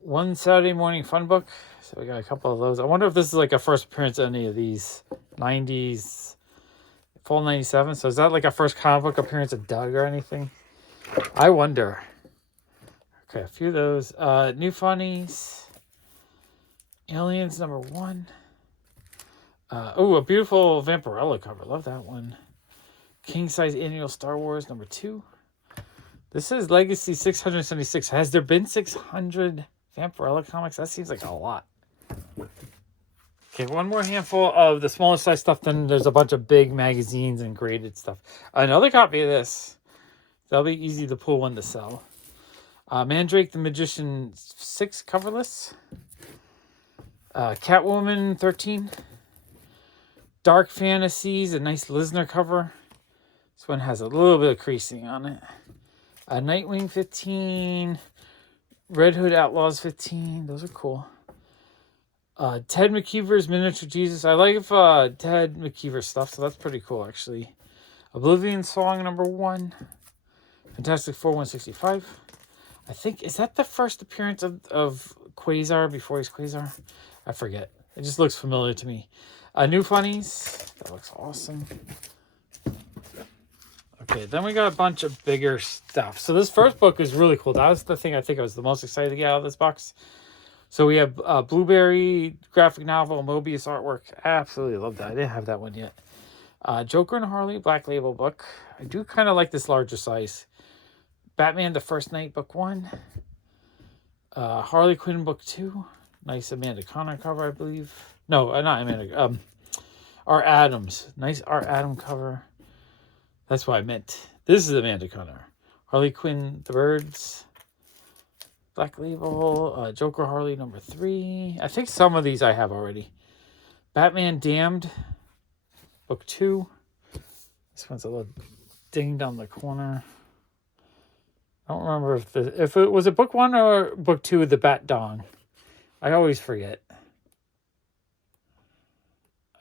One Saturday Morning Fun book. So we got a couple of those. I wonder if this is like a first appearance of any of these 90s, fall 97. So is that like a first comic book appearance of Doug or anything? I wonder. Okay, a few of those. New Funnies. Aliens number 1. Oh, a beautiful Vampirella cover. Love that one. King Size Annual Star Wars number 2. This is Legacy 676. Has there been 600 Vampirella comics? That seems like a lot. Okay, one more handful of the smaller size stuff. Then there's a bunch of big magazines and graded stuff. Another copy of this. That'll be easy to pull one to sell. Mandrake the Magician 6 coverless. Catwoman 13. Dark Fantasies, a nice Lisner cover. This one has a little bit of creasing on it. Nightwing 15. Red Hood Outlaws 15. Those are cool. Ted McKeever's Miniature Jesus. I like Ted McKeever stuff, so that's pretty cool, actually. Oblivion Song number 1. Fantastic Four 165. I think, is that the first appearance of Quasar before he's Quasar? I forget. It just looks familiar to me. New Funnies. That looks awesome. Okay, then we got a bunch of bigger stuff. So this first book is really cool. That was the thing I think I was the most excited to get out of this box. So we have Blueberry graphic novel, Mobius artwork. I absolutely love that. I didn't have that one yet. Joker and Harley, Black Label book. I do kind of like this larger size. Batman the First Night, book 1. Harley Quinn, book 2. Nice Amanda Conner cover, I believe. No, not Amanda. Art Adams. Nice Art Adam cover. That's what I meant. This is Amanda Conner. Harley Quinn, The Birds. Black Label. Joker Harley, number 3. I think some of these I have already. Batman Damned, book 2. This one's a little dinged on the corner. I don't remember if it was a book 1 or book 2 of the Bat Dong. I always forget.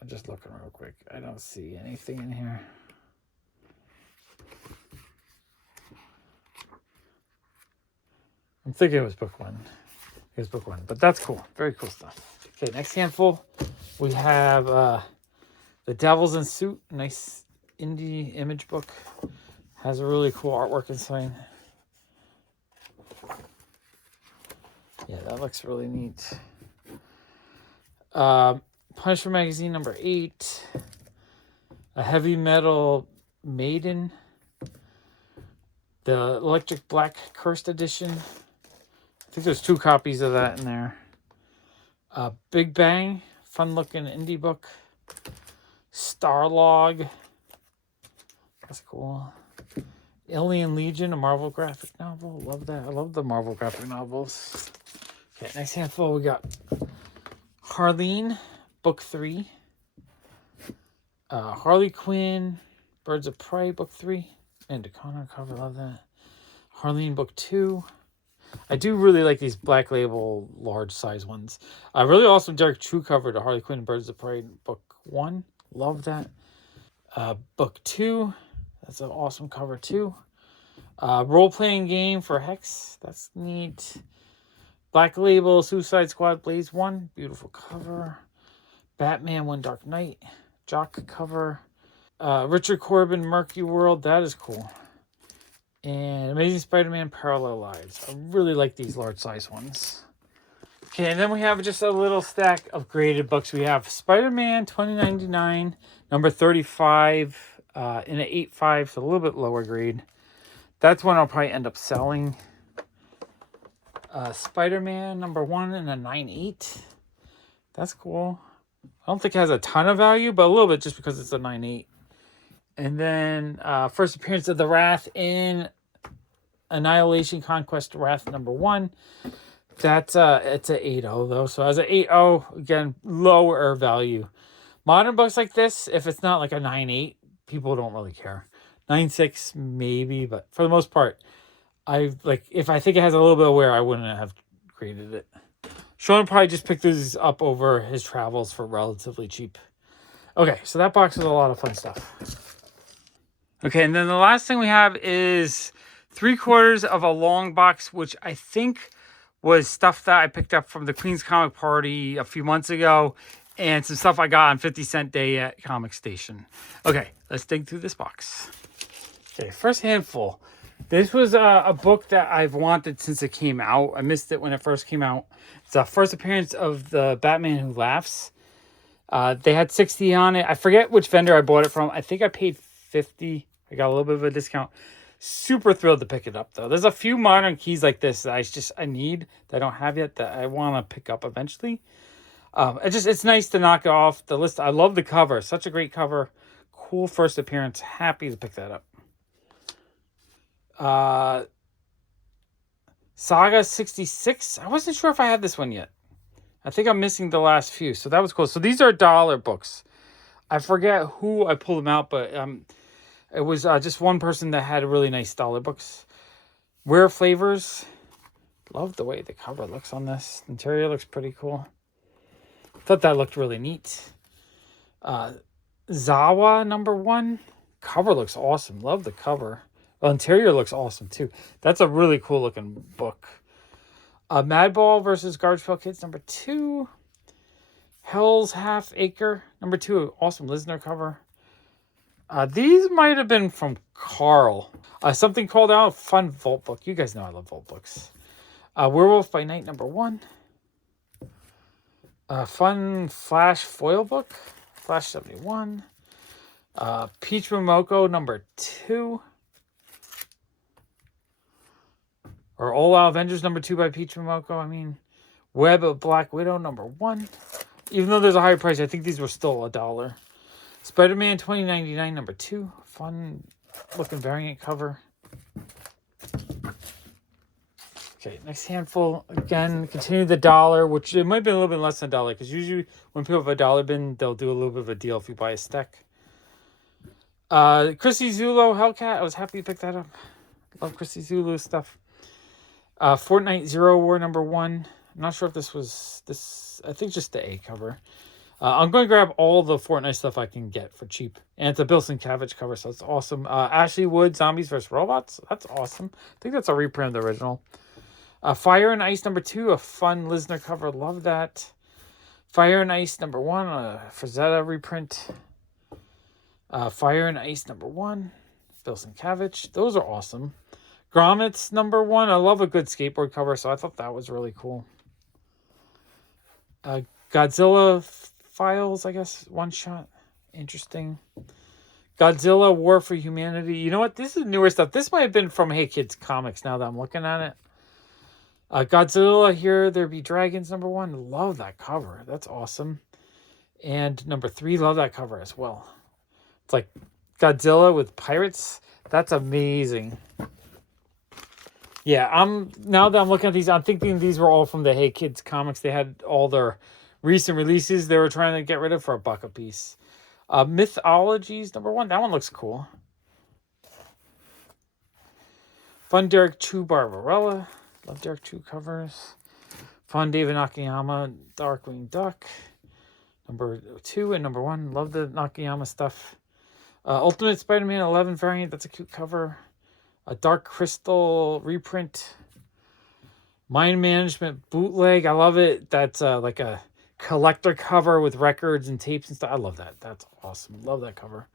I'm just looking real quick. I don't see anything in here. I'm thinking it was book 1. It was book 1, but that's cool. Very cool stuff. Okay, next handful. We have The Devil's in Suit. Nice indie image book. Has a really cool artwork inside. Yeah, that looks really neat. Punisher Magazine, number 8. A Heavy Metal Maiden. The Electric Black Cursed Edition. I think there's 2 copies of that in there. Big Bang. Fun-looking indie book. Starlog. That's cool. Alien Legion, a Marvel graphic novel. Love that. I love the Marvel graphic novels. Okay, next handful we got Harleen, book 3. Harley Quinn, Birds of Prey, book 3. And Connor cover, love that. Harleen, book 2. I do really like these Black Label large size ones. Really awesome Derek True cover to Harley Quinn, Birds of Prey, book 1. Love that. Book 2. That's an awesome cover too. Role-playing game for Hex. That's neat. Black Label, Suicide Squad, Blaze 1. Beautiful cover. Batman, One Dark Knight. Jock cover. Richard Corbin, Murky World. That is cool. And Amazing Spider-Man, Parallel Lives. I really like these large size ones. Okay, and then we have just a little stack of graded books. We have Spider-Man 2099, number 35, in an 8.5, so a little bit lower grade. That's one I'll probably end up selling. Spider-Man number 1 in a 9.8. That's cool. I don't think it has a ton of value, but a little bit just because it's a 9.8. And then first appearance of the Wrath in Annihilation Conquest Wrath number 1. That's it's a 8.0 though. So as an 8.0, again, lower value. Modern books like this, if it's not like a 9.8, people don't really care. 9.6 maybe, but for the most part, if I think it has a little bit of wear, I wouldn't have graded it. Sean probably just picked these up over his travels for relatively cheap. Okay, so that box was a lot of fun stuff. Okay, and then the last thing we have is 3/4 of a long box, which I think was stuff that I picked up from the Queen's Comic Party a few months ago, and some stuff I got on 50-cent day at Comic Station. Okay, let's dig through this box. Okay, first handful. This was a book that I've wanted since it came out. I missed it when it first came out. It's the first appearance of the Batman Who Laughs. They had 60 on it. I forget which vendor I bought it from. I think I paid 50. I got a little bit of a discount. Super thrilled to pick it up, though. There's a few modern keys like this that I need that I don't have yet that I want to pick up eventually. It's nice to knock it off the list. I love the cover. Such a great cover. Cool first appearance. Happy to pick that up. Saga 66. I wasn't sure if I had this one yet. I think I'm missing the last few. So that was cool. So these are dollar books. I forget who I pulled them out, but it was just one person that had really nice dollar books. Rare Flavors. Love the way the cover looks on this. Interior looks pretty cool. Thought that looked really neat. Zawa number 1. Cover looks awesome. Love the cover. Well, interior looks awesome too. That's a really cool looking book. Madball versus Garbage Pail Kids number 2. Hell's Half Acre number 2. Awesome Lisner cover. These might have been from Carl. Something called out Fun Vault book. You guys know I love Vault books. Werewolf by Night number 1. Fun Flash foil book. Flash 71. Peach Momoko number 2. Or All Out Avengers number 2 by Peach Momoko. I mean, Web of Black Widow number 1. Even though there's a higher price, I think these were still $1. Spider-Man 2099 number 2. Fun looking variant cover. Okay, next handful. Again, continue the dollar, which it might be a little bit less than $1, because usually when people have a dollar bin, they'll do a little bit of a deal if you buy a stack. Chrissy Zulo Hellcat. I was happy to pick that up. Love Chrissy Zulu stuff. Fortnite Zero War number 1. I'm not sure if this was this. I think just the A cover. I'm going to grab all the Fortnite stuff I can get for cheap. And it's a Bill Sienkiewicz cover, so it's awesome. Ashley Wood, Zombies vs. Robots. That's awesome. I think that's a reprint of the original. Fire and Ice number 2, a fun Lisner cover. Love that. Fire and Ice number 1, a Frazetta reprint. Fire and Ice number 1, Bill Sienkiewicz. Those are awesome. Grommets number 1. I love a good skateboard cover, so I thought that was really cool. Godzilla Files, I guess, one shot. Interesting. Godzilla War for Humanity. You know what? This is newer stuff. This might have been from Hey Kids Comics now that I'm looking at it. Godzilla Here There Be Dragons number 1. Love that cover. That's awesome. And number 3, love that cover as well. It's like Godzilla with pirates. That's amazing. Yeah, now that I'm looking at these, I'm thinking these were all from the Hey Kids Comics. They had all their recent releases they were trying to get rid of for $1 a piece. Mythologies number 1. That one looks cool. Fun Derek Chu Barbarella. Love Derek Chu covers. Fun David Nakayama Darkwing Duck. Number 2 and number 1. Love the Nakayama stuff. Ultimate Spider-Man 11 variant. That's a cute cover. A Dark Crystal reprint. Mind Management bootleg. I love it. That's like a collector cover with records and tapes and stuff. I love that. That's awesome. Love that cover.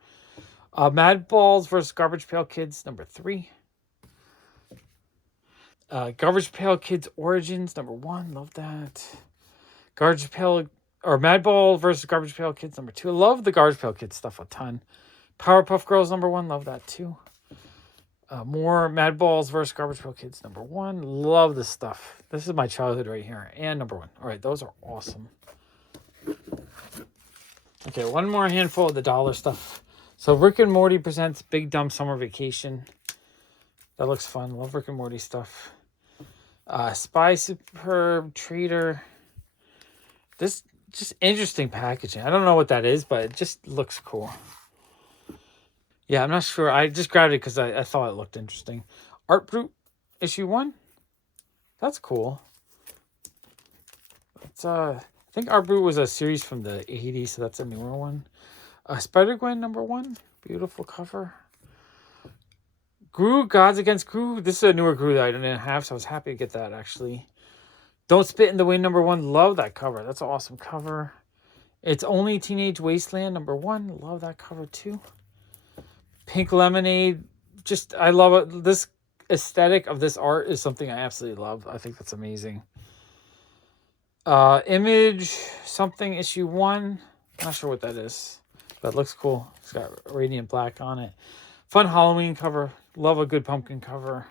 Mad Balls vs. Garbage Pail Kids number 3. Garbage Pail Kids Origins number 1. Love that. Garbage Pail or Madball versus Garbage Pail Kids number 2. I love the Garbage Pail Kids stuff a ton. Powerpuff Girls number 1. Love that too. More Madballs versus Garbage Pail Kids number 1. Love this stuff. This is my childhood right here. And number 1. All right, those are awesome. Okay, one more handful of the dollar stuff. So Rick and Morty presents Big Dumb Summer Vacation. That looks fun. Love Rick and Morty stuff. Spy Superb Trader. This just interesting packaging. I don't know what that is, but it just looks cool. Yeah, I'm not sure. I just grabbed it because I thought it looked interesting. Art Brute issue 1. That's cool. It's I think Art Brute was a series from the 80s, so that's a newer one. Spider-Gwen number 1. Beautiful cover. Gru, Gods Against Gru. This is a newer Gru that I didn't have, so I was happy to get that, actually. Don't Spit in the Wind number 1. Love that cover. That's an awesome cover. It's Only Teenage Wasteland number 1. Love that cover, too. Pink Lemonade. Just, I love it. This aesthetic of this art is something I absolutely love. I think that's amazing. Image something issue 1. Not sure what that is, but it looks cool. It's got Radiant Black on it. Fun Halloween cover. Love a good pumpkin cover.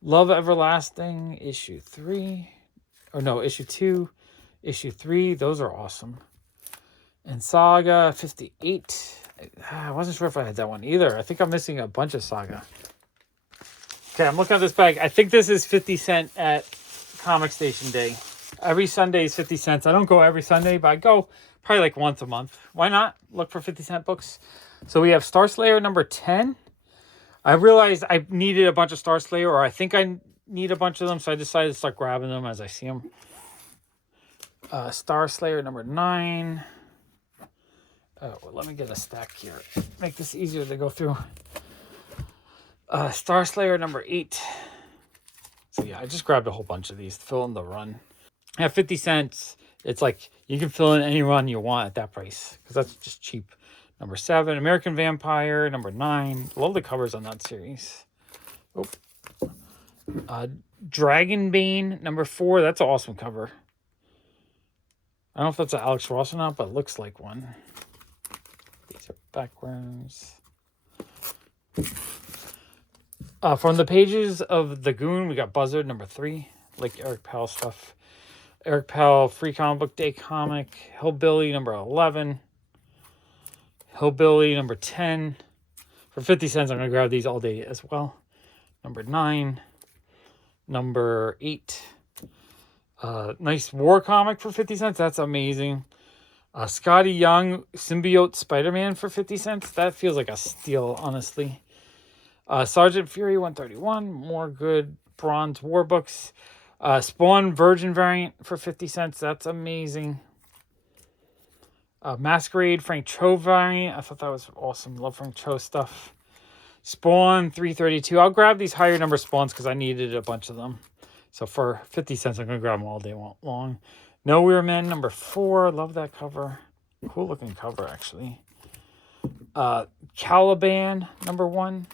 Love Everlasting issue 3. Or no, issue 2. Issue 3. Those are awesome. And Saga 58. I wasn't sure if I had that one either. I think I'm missing a bunch of Saga. Okay, I'm looking at this bag. I think this is 50 cent at Comic Station Day. Every Sunday is 50 cents. I don't go every Sunday, but I go probably like once a month. Why not? Look for 50 cent books. So we have Star Slayer number 10. I realized I needed a bunch of Star Slayer, or I think I need a bunch of them, so I decided to start grabbing them as I see them. Star Slayer number 9. Well, let me get a stack here. Make this easier to go through. Star Slayer number 8. So yeah, I just grabbed a whole bunch of these to fill in the run. At 50 cents, it's like you can fill in any run you want at that price, because that's just cheap. Number 7, American Vampire. Number 9. Love the covers on that series. Dragonbane. Number 4. That's an awesome cover. I don't know if that's an Alex Ross or not, but it looks like one. These are backwards. From the pages of The Goon, we got Buzzard number 3, like Eric Powell stuff. Eric Powell Free Comic Book Day comic. Hillbilly number 11. Hillbilly number 10. For 50 cents, I'm going to grab these all day as well. Number 9. Number 8. Nice war comic for 50 cents. That's amazing. Scotty Young Symbiote Spider-Man for 50 cents. That feels like a steal, honestly. Sergeant Fury 131. More good bronze war books. Spawn Virgin variant for 50 cents. That's amazing. Masquerade Frank Cho variant. I thought that was awesome. Love Frank Cho stuff. Spawn 332. I'll grab these higher number spawns because I needed a bunch of them. So for 50 cents, I'm going to grab them all day long. Nowhere Men number 4. Love that cover. Cool looking cover, actually. Caliban number 1.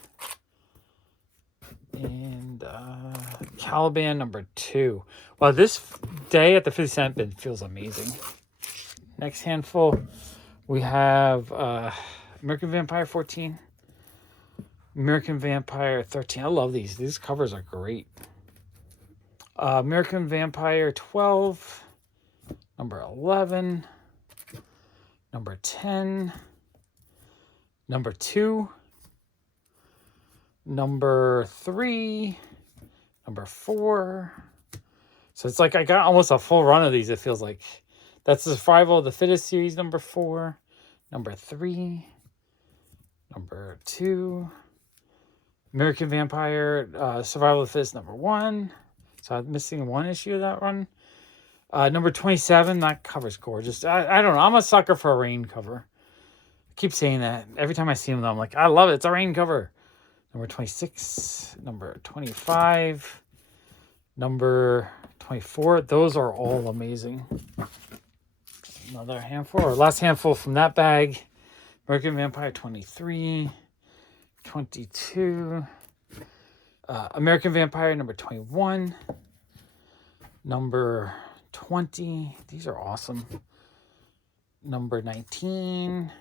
And Caliban number 2. Wow, this day at the 50 cent bin feels amazing. Next handful, we have American Vampire 14. American Vampire 13. I love these. These covers are great. American Vampire 12. Number 11. Number 10. Number 2. Number 3. Number 4. So it's like I got almost a full run of these, it feels like. That's the Survival of the Fittest series, number 4. Number 3. Number 2. American Vampire Survival of the Fittest, number 1. So I'm missing one issue of that run. Number 27, that cover's gorgeous. I don't know. I'm a sucker for a rain cover. I keep saying that. Every time I see them, I'm like, I love it. It's a rain cover. Number 26. Number 25. Number 24. Those are all amazing. Another handful, or last handful from that bag. American Vampire 23. 22. American Vampire number 21. Number 20. These are awesome. Number 19.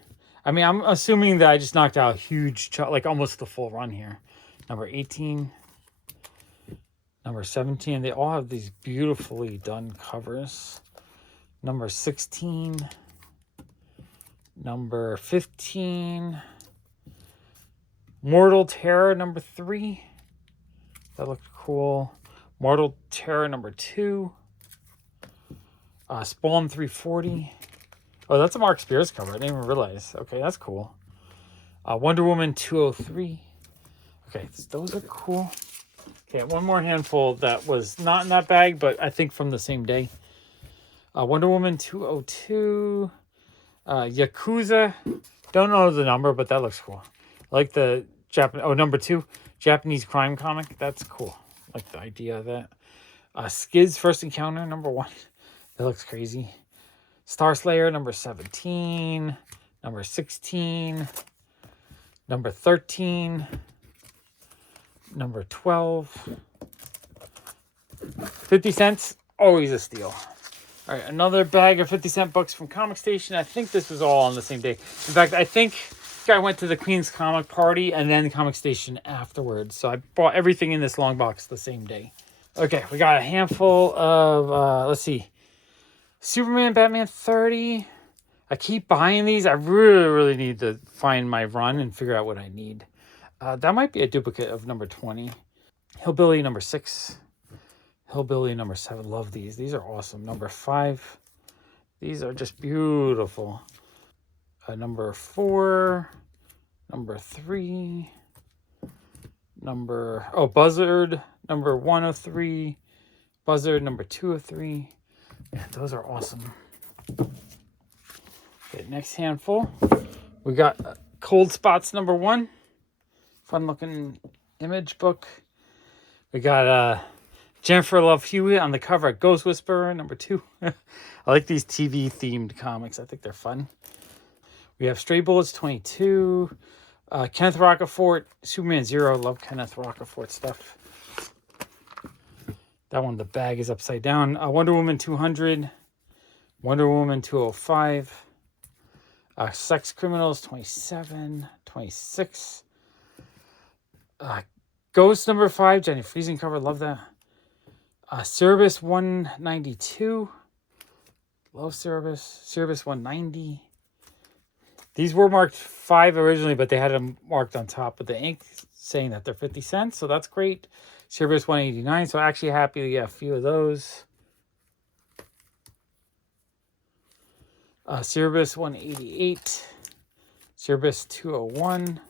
I mean, I'm assuming that I just knocked out a huge chunk, like almost the full run here. Number 18. Number 17. They all have these beautifully done covers. Number 16. Number 15. Mortal Terror number 3. That looked cool. Mortal Terror number 2. Spawn 340. Oh, that's a Mark Spears cover. I didn't even realize. Okay, that's cool. Wonder Woman 203. Okay, those are cool. Okay, one more handful that was not in that bag, but I think from the same day. Wonder Woman 202. Yakuza. Don't know the number, but that looks cool. I like the number 2. Japanese crime comic. That's cool. I like the idea of that. Skid's First Encounter, number 1. That looks crazy. Star Slayer, number 17. Number 16. Number 13. Number 12. 50 cents. Always a steal. All right, another bag of 50-cent books from Comic Station. I think this was all on the same day. In fact, I think I went to the Queen's Comic Party and then Comic Station afterwards. So I bought everything in this long box the same day. Okay, we got a handful of, let's see. Superman, Batman 30. I keep buying these. I really, really need to find my run and figure out what I need. That might be a duplicate of number 20. Hillbilly number 6. Hillbilly number 7. Love these. These are awesome. Number 5. These are just beautiful. Number 4. Number 3. Buzzard number 103. Buzzard number 203. Yeah, those are awesome. Okay, next handful. We got Cold Spots number 1. Fun looking image book. We got Jennifer Love Hewitt on the cover of Ghost Whisperer number 2. I like these TV themed comics. I think they're fun. We have Stray Bullets 22. Kenneth Rocafort, Superman 0. Love Kenneth Rocafort stuff. That one, the bag is upside down. Wonder Woman 200. Wonder Woman 205. Sex Criminals, 27, 26. Ghost number 5, Jenny Friesen cover, love that. Cerebus 192. Love Cerebus. Cerebus 190. These were marked 5 originally, but they had them marked on top with the ink saying that they're 50 cents, so that's great. Cerebus 189, so actually happy to get a few of those. Cerebus 188. Cerebus 201.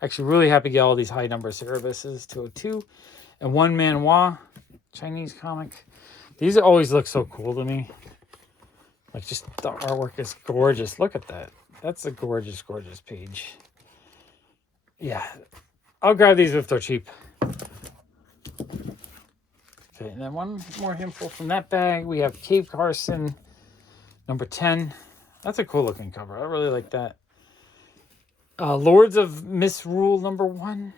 Actually really happy to get all these high number Cerebuses. 202. And One Man Hua, Chinese comic. These always look so cool to me. Like, just the artwork is gorgeous. Look at that. That's a gorgeous, gorgeous page. Yeah. I'll grab these if they're cheap. Okay, and then one more handful from that bag. We have Cave Carson, number 10. That's a cool looking cover. I really like that. Lords of Misrule, number 1.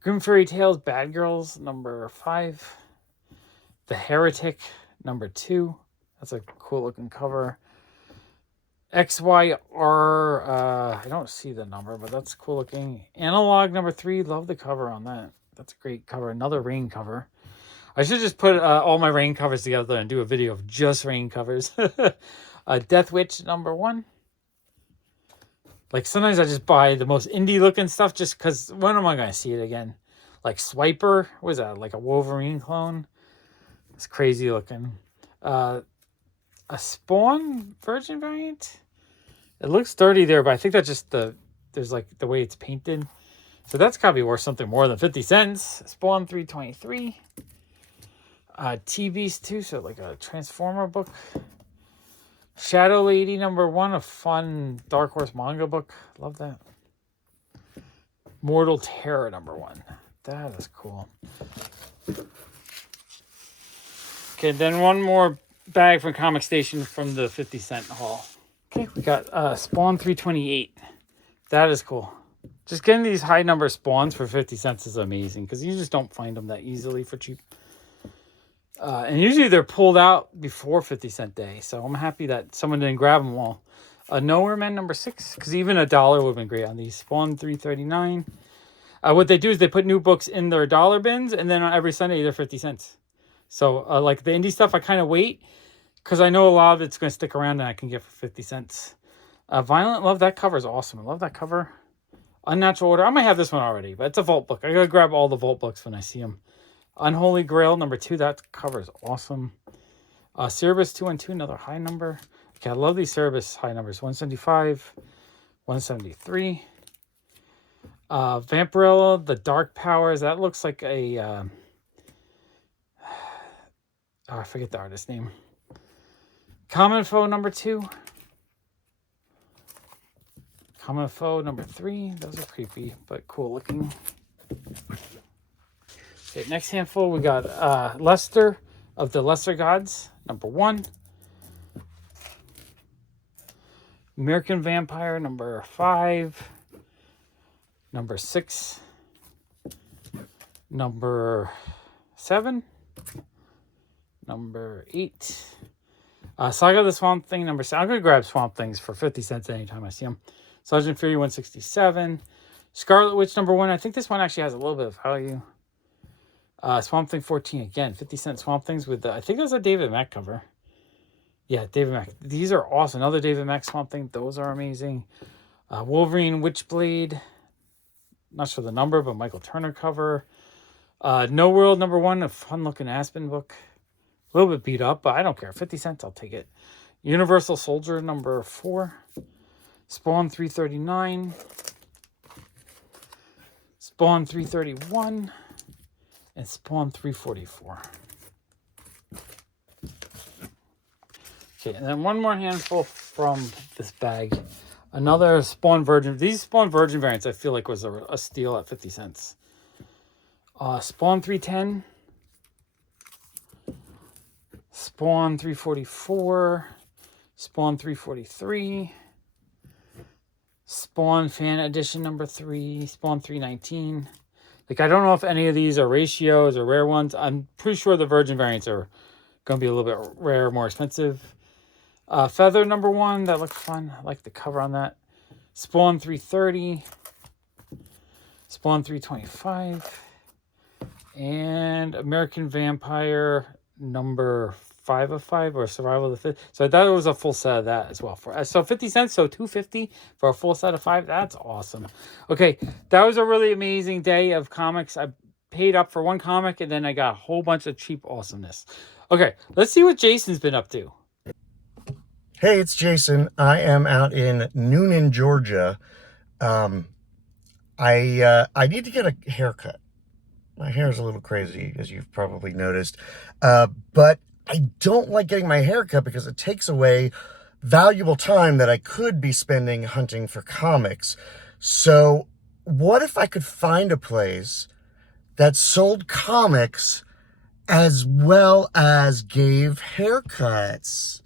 Grim Fairy Tales, Bad Girls, number 5. The Heretic, number 2. That's a cool looking cover. XYR, I don't see the number, but that's cool looking. Analog, number 3. Love the cover on that. That's a great cover. Another rain cover. I should just put all my rain covers together and do a video of just rain covers. Death Witch, number 1. Like, sometimes I just buy the most indie looking stuff just because when am I going to see it again? Like Swiper, what is that? Like a Wolverine clone? It's crazy looking. A Spawn Virgin variant? It looks dirty there, but I think that's just there's like the way it's painted. So that's got to be worth something more than 50 cents. Spawn 323. T-Beast 2, so like a Transformer book. Shadow Lady number 1, a fun Dark Horse manga book. Love that. Mortal Terror number 1. That is cool. Okay, then one more bag from Comic Station from the 50 cent haul. Okay, we got Spawn 328. That is cool. Just getting these high number spawns for 50 cents is amazing because you just don't find them that easily for cheap. And usually they're pulled out before 50 cent day. So I'm happy that someone didn't grab them all. Nowhere Man number 6. Because even $1 would have been great on these. Spawn 339. What they do is they put new books in their dollar bins. And then on every Sunday they're 50 cents. So like the indie stuff I kind of wait. Because I know a lot of it's going to stick around and I can get for 50 cents. Violent Love. That cover is awesome. I love that cover. Unnatural Order. I might have this one already. But it's a vault book. I got to grab all the vault books when I see them. Unholy Grail, number 2. That cover is awesome. Cerebus 212, another high number. Okay, I love these Cerebus high numbers. 175, 173. Vampirella, the Dark Powers. That looks like a... I forget the artist's name. Common Foe, number 2. Common Foe, number 3. Those are creepy, but cool looking. Okay, next handful, we got Lester of the Lesser Gods, number 1. American Vampire, number 5. Number 6. Number 7. Number 8. Saga of the Swamp Thing, number 7. I'm going to grab Swamp Things for 50 cents anytime I see them. Sergeant Fury 167. Scarlet Witch, number 1. I think this one actually has a little bit of value. Swamp Thing 14 again, 50 cent Swamp Things with I think that's a David Mack cover. Yeah, David Mack. These are awesome. Another David Mack Swamp Thing. Those are amazing. Wolverine Witchblade. Not sure the number, but Michael Turner cover. No World number 1, a fun looking Aspen book. A little bit beat up, but I don't care. 50 cents, I'll take it. Universal Soldier number 4. Spawn 339. Spawn 331. And Spawn 344. Okay, and then one more handful from this bag. Another Spawn Virgin. These Spawn Virgin variants I feel like was a steal at 50 cents. Spawn 310. Spawn 344. Spawn 343. Spawn Fan Edition number 3. Spawn 319. Like, I don't know if any of these are ratios or rare ones. I'm pretty sure the Virgin variants are going to be a little bit rare, more expensive. Feather #1, that looks fun. I like the cover on that. Spawn 330. Spawn 325. And American Vampire #5 of 5, or Survival of the Fit. So that was a full set of that as well. So 50 cents, so $2.50 for a full set of 5. That's awesome. Okay, that was a really amazing day of comics. I paid up for one comic, and then I got a whole bunch of cheap awesomeness. Okay, let's see what Jason's been up to. Hey, it's Jason. I am out in Noonan, Georgia. I need to get a haircut. My hair is a little crazy, as you've probably noticed. But I don't like getting my hair cut because it takes away valuable time that I could be spending hunting for comics. So what if I could find a place that sold comics as well as gave haircuts?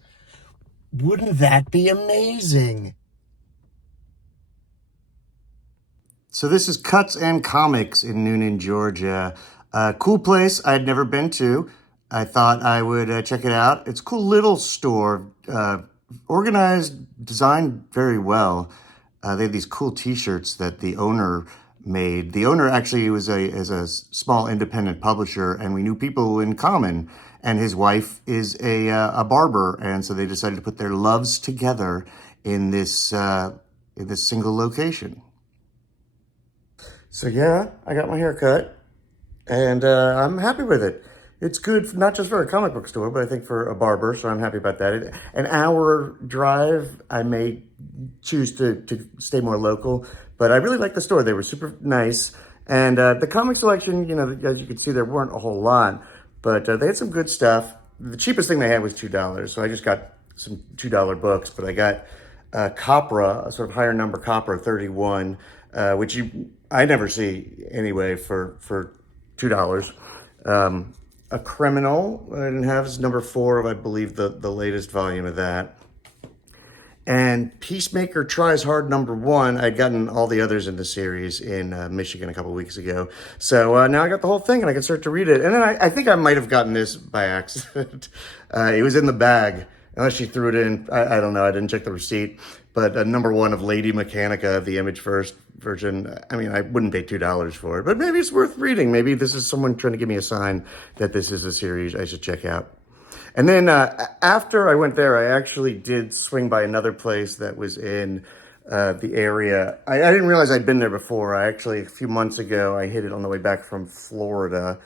Wouldn't that be amazing? So this is Cuts and Comics in Noonan, Georgia. Cool place I'd never been to. I thought I would check it out. It's a cool little store, organized, designed very well. They have these cool t-shirts that the owner made. The owner actually is a small independent publisher, and we knew people in common. And his wife is a barber, and so they decided to put their loves together in this single location. So yeah, I got my hair cut, and I'm happy with it. It's good, not just for a comic book store, but I think for a barber, so I'm happy about that. An hour drive, I may choose to stay more local, but I really like the store. They were super nice, and the comic selection, you know, as you can see, there weren't a whole lot, but they had some good stuff. The cheapest thing they had was $2, so I just got some $2 books, but I got Copra, a sort of higher number Copra 31, which I never see anyway for $2. A Criminal I didn't have, is #4 of, I believe, the latest volume of that. And Peacemaker Tries Hard #1. I'd gotten all the others in the series in Michigan a couple weeks ago. So now I got the whole thing and I can start to read it. And then I think I might have gotten this by accident. It was in the bag, unless she threw it in. I don't know. I didn't check the receipt. But #1 of Lady Mechanica, the Image First version. I mean, I wouldn't pay $2 for it, but maybe it's worth reading. Maybe this is someone trying to give me a sign that this is a series I should check out. And then after I went there, I actually did swing by another place that was in the area. I didn't realize I'd been there before. A few months ago, I hit it on the way back from Florida.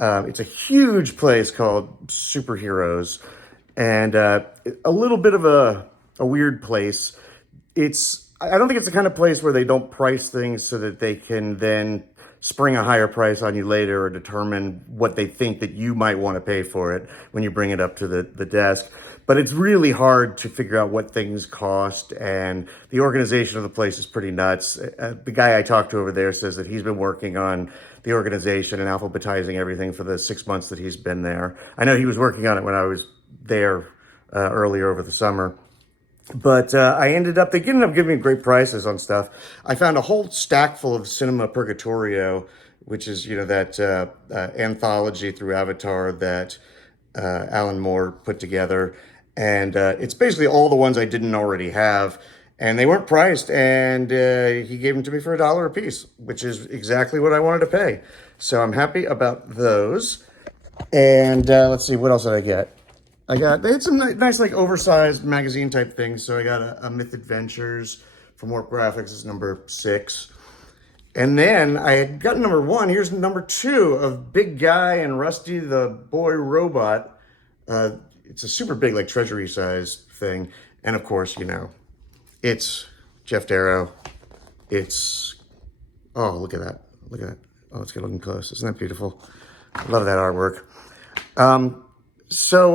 It's a huge place called Superheroes, and a little bit of a weird place. I don't think it's the kind of place where they don't price things so that they can then spring a higher price on you later or determine what they think that you might want to pay for it when you bring it up to the desk. But it's really hard to figure out what things cost, and the organization of the place is pretty nuts. The guy I talked to over there says that he's been working on the organization and alphabetizing everything for the 6 months that he's been there. I know he was working on it when I was there earlier over the summer. But they ended up giving me great prices on stuff. I found a whole stack full of Cinema Purgatorio, which is, you know, that anthology through Avatar that Alan Moore put together. And it's basically all the ones I didn't already have. And they weren't priced, and he gave them to me for $1 a piece, which is exactly what I wanted to pay. So I'm happy about those. And let's see, what else did I get? They had some nice, like, oversized magazine type things. So I got a Myth Adventures from Warp Graphics, is #6. And then I had gotten #1. Here's #2 of Big Guy and Rusty the Boy Robot. It's a super big, like, treasury size thing. And of course, you know, it's Jeff Darrow. Oh, look at that. Look at that. Oh, let's get looking close. Isn't that beautiful? I love that artwork. So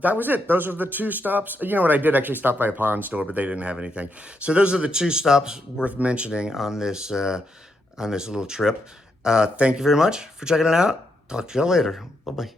that was it. Those are the 2 stops. You know what? I did actually stop by a pawn store, but they didn't have anything. So those are the 2 stops worth mentioning on this little trip. Thank you very much for checking it out. Talk to y'all later. Bye-bye.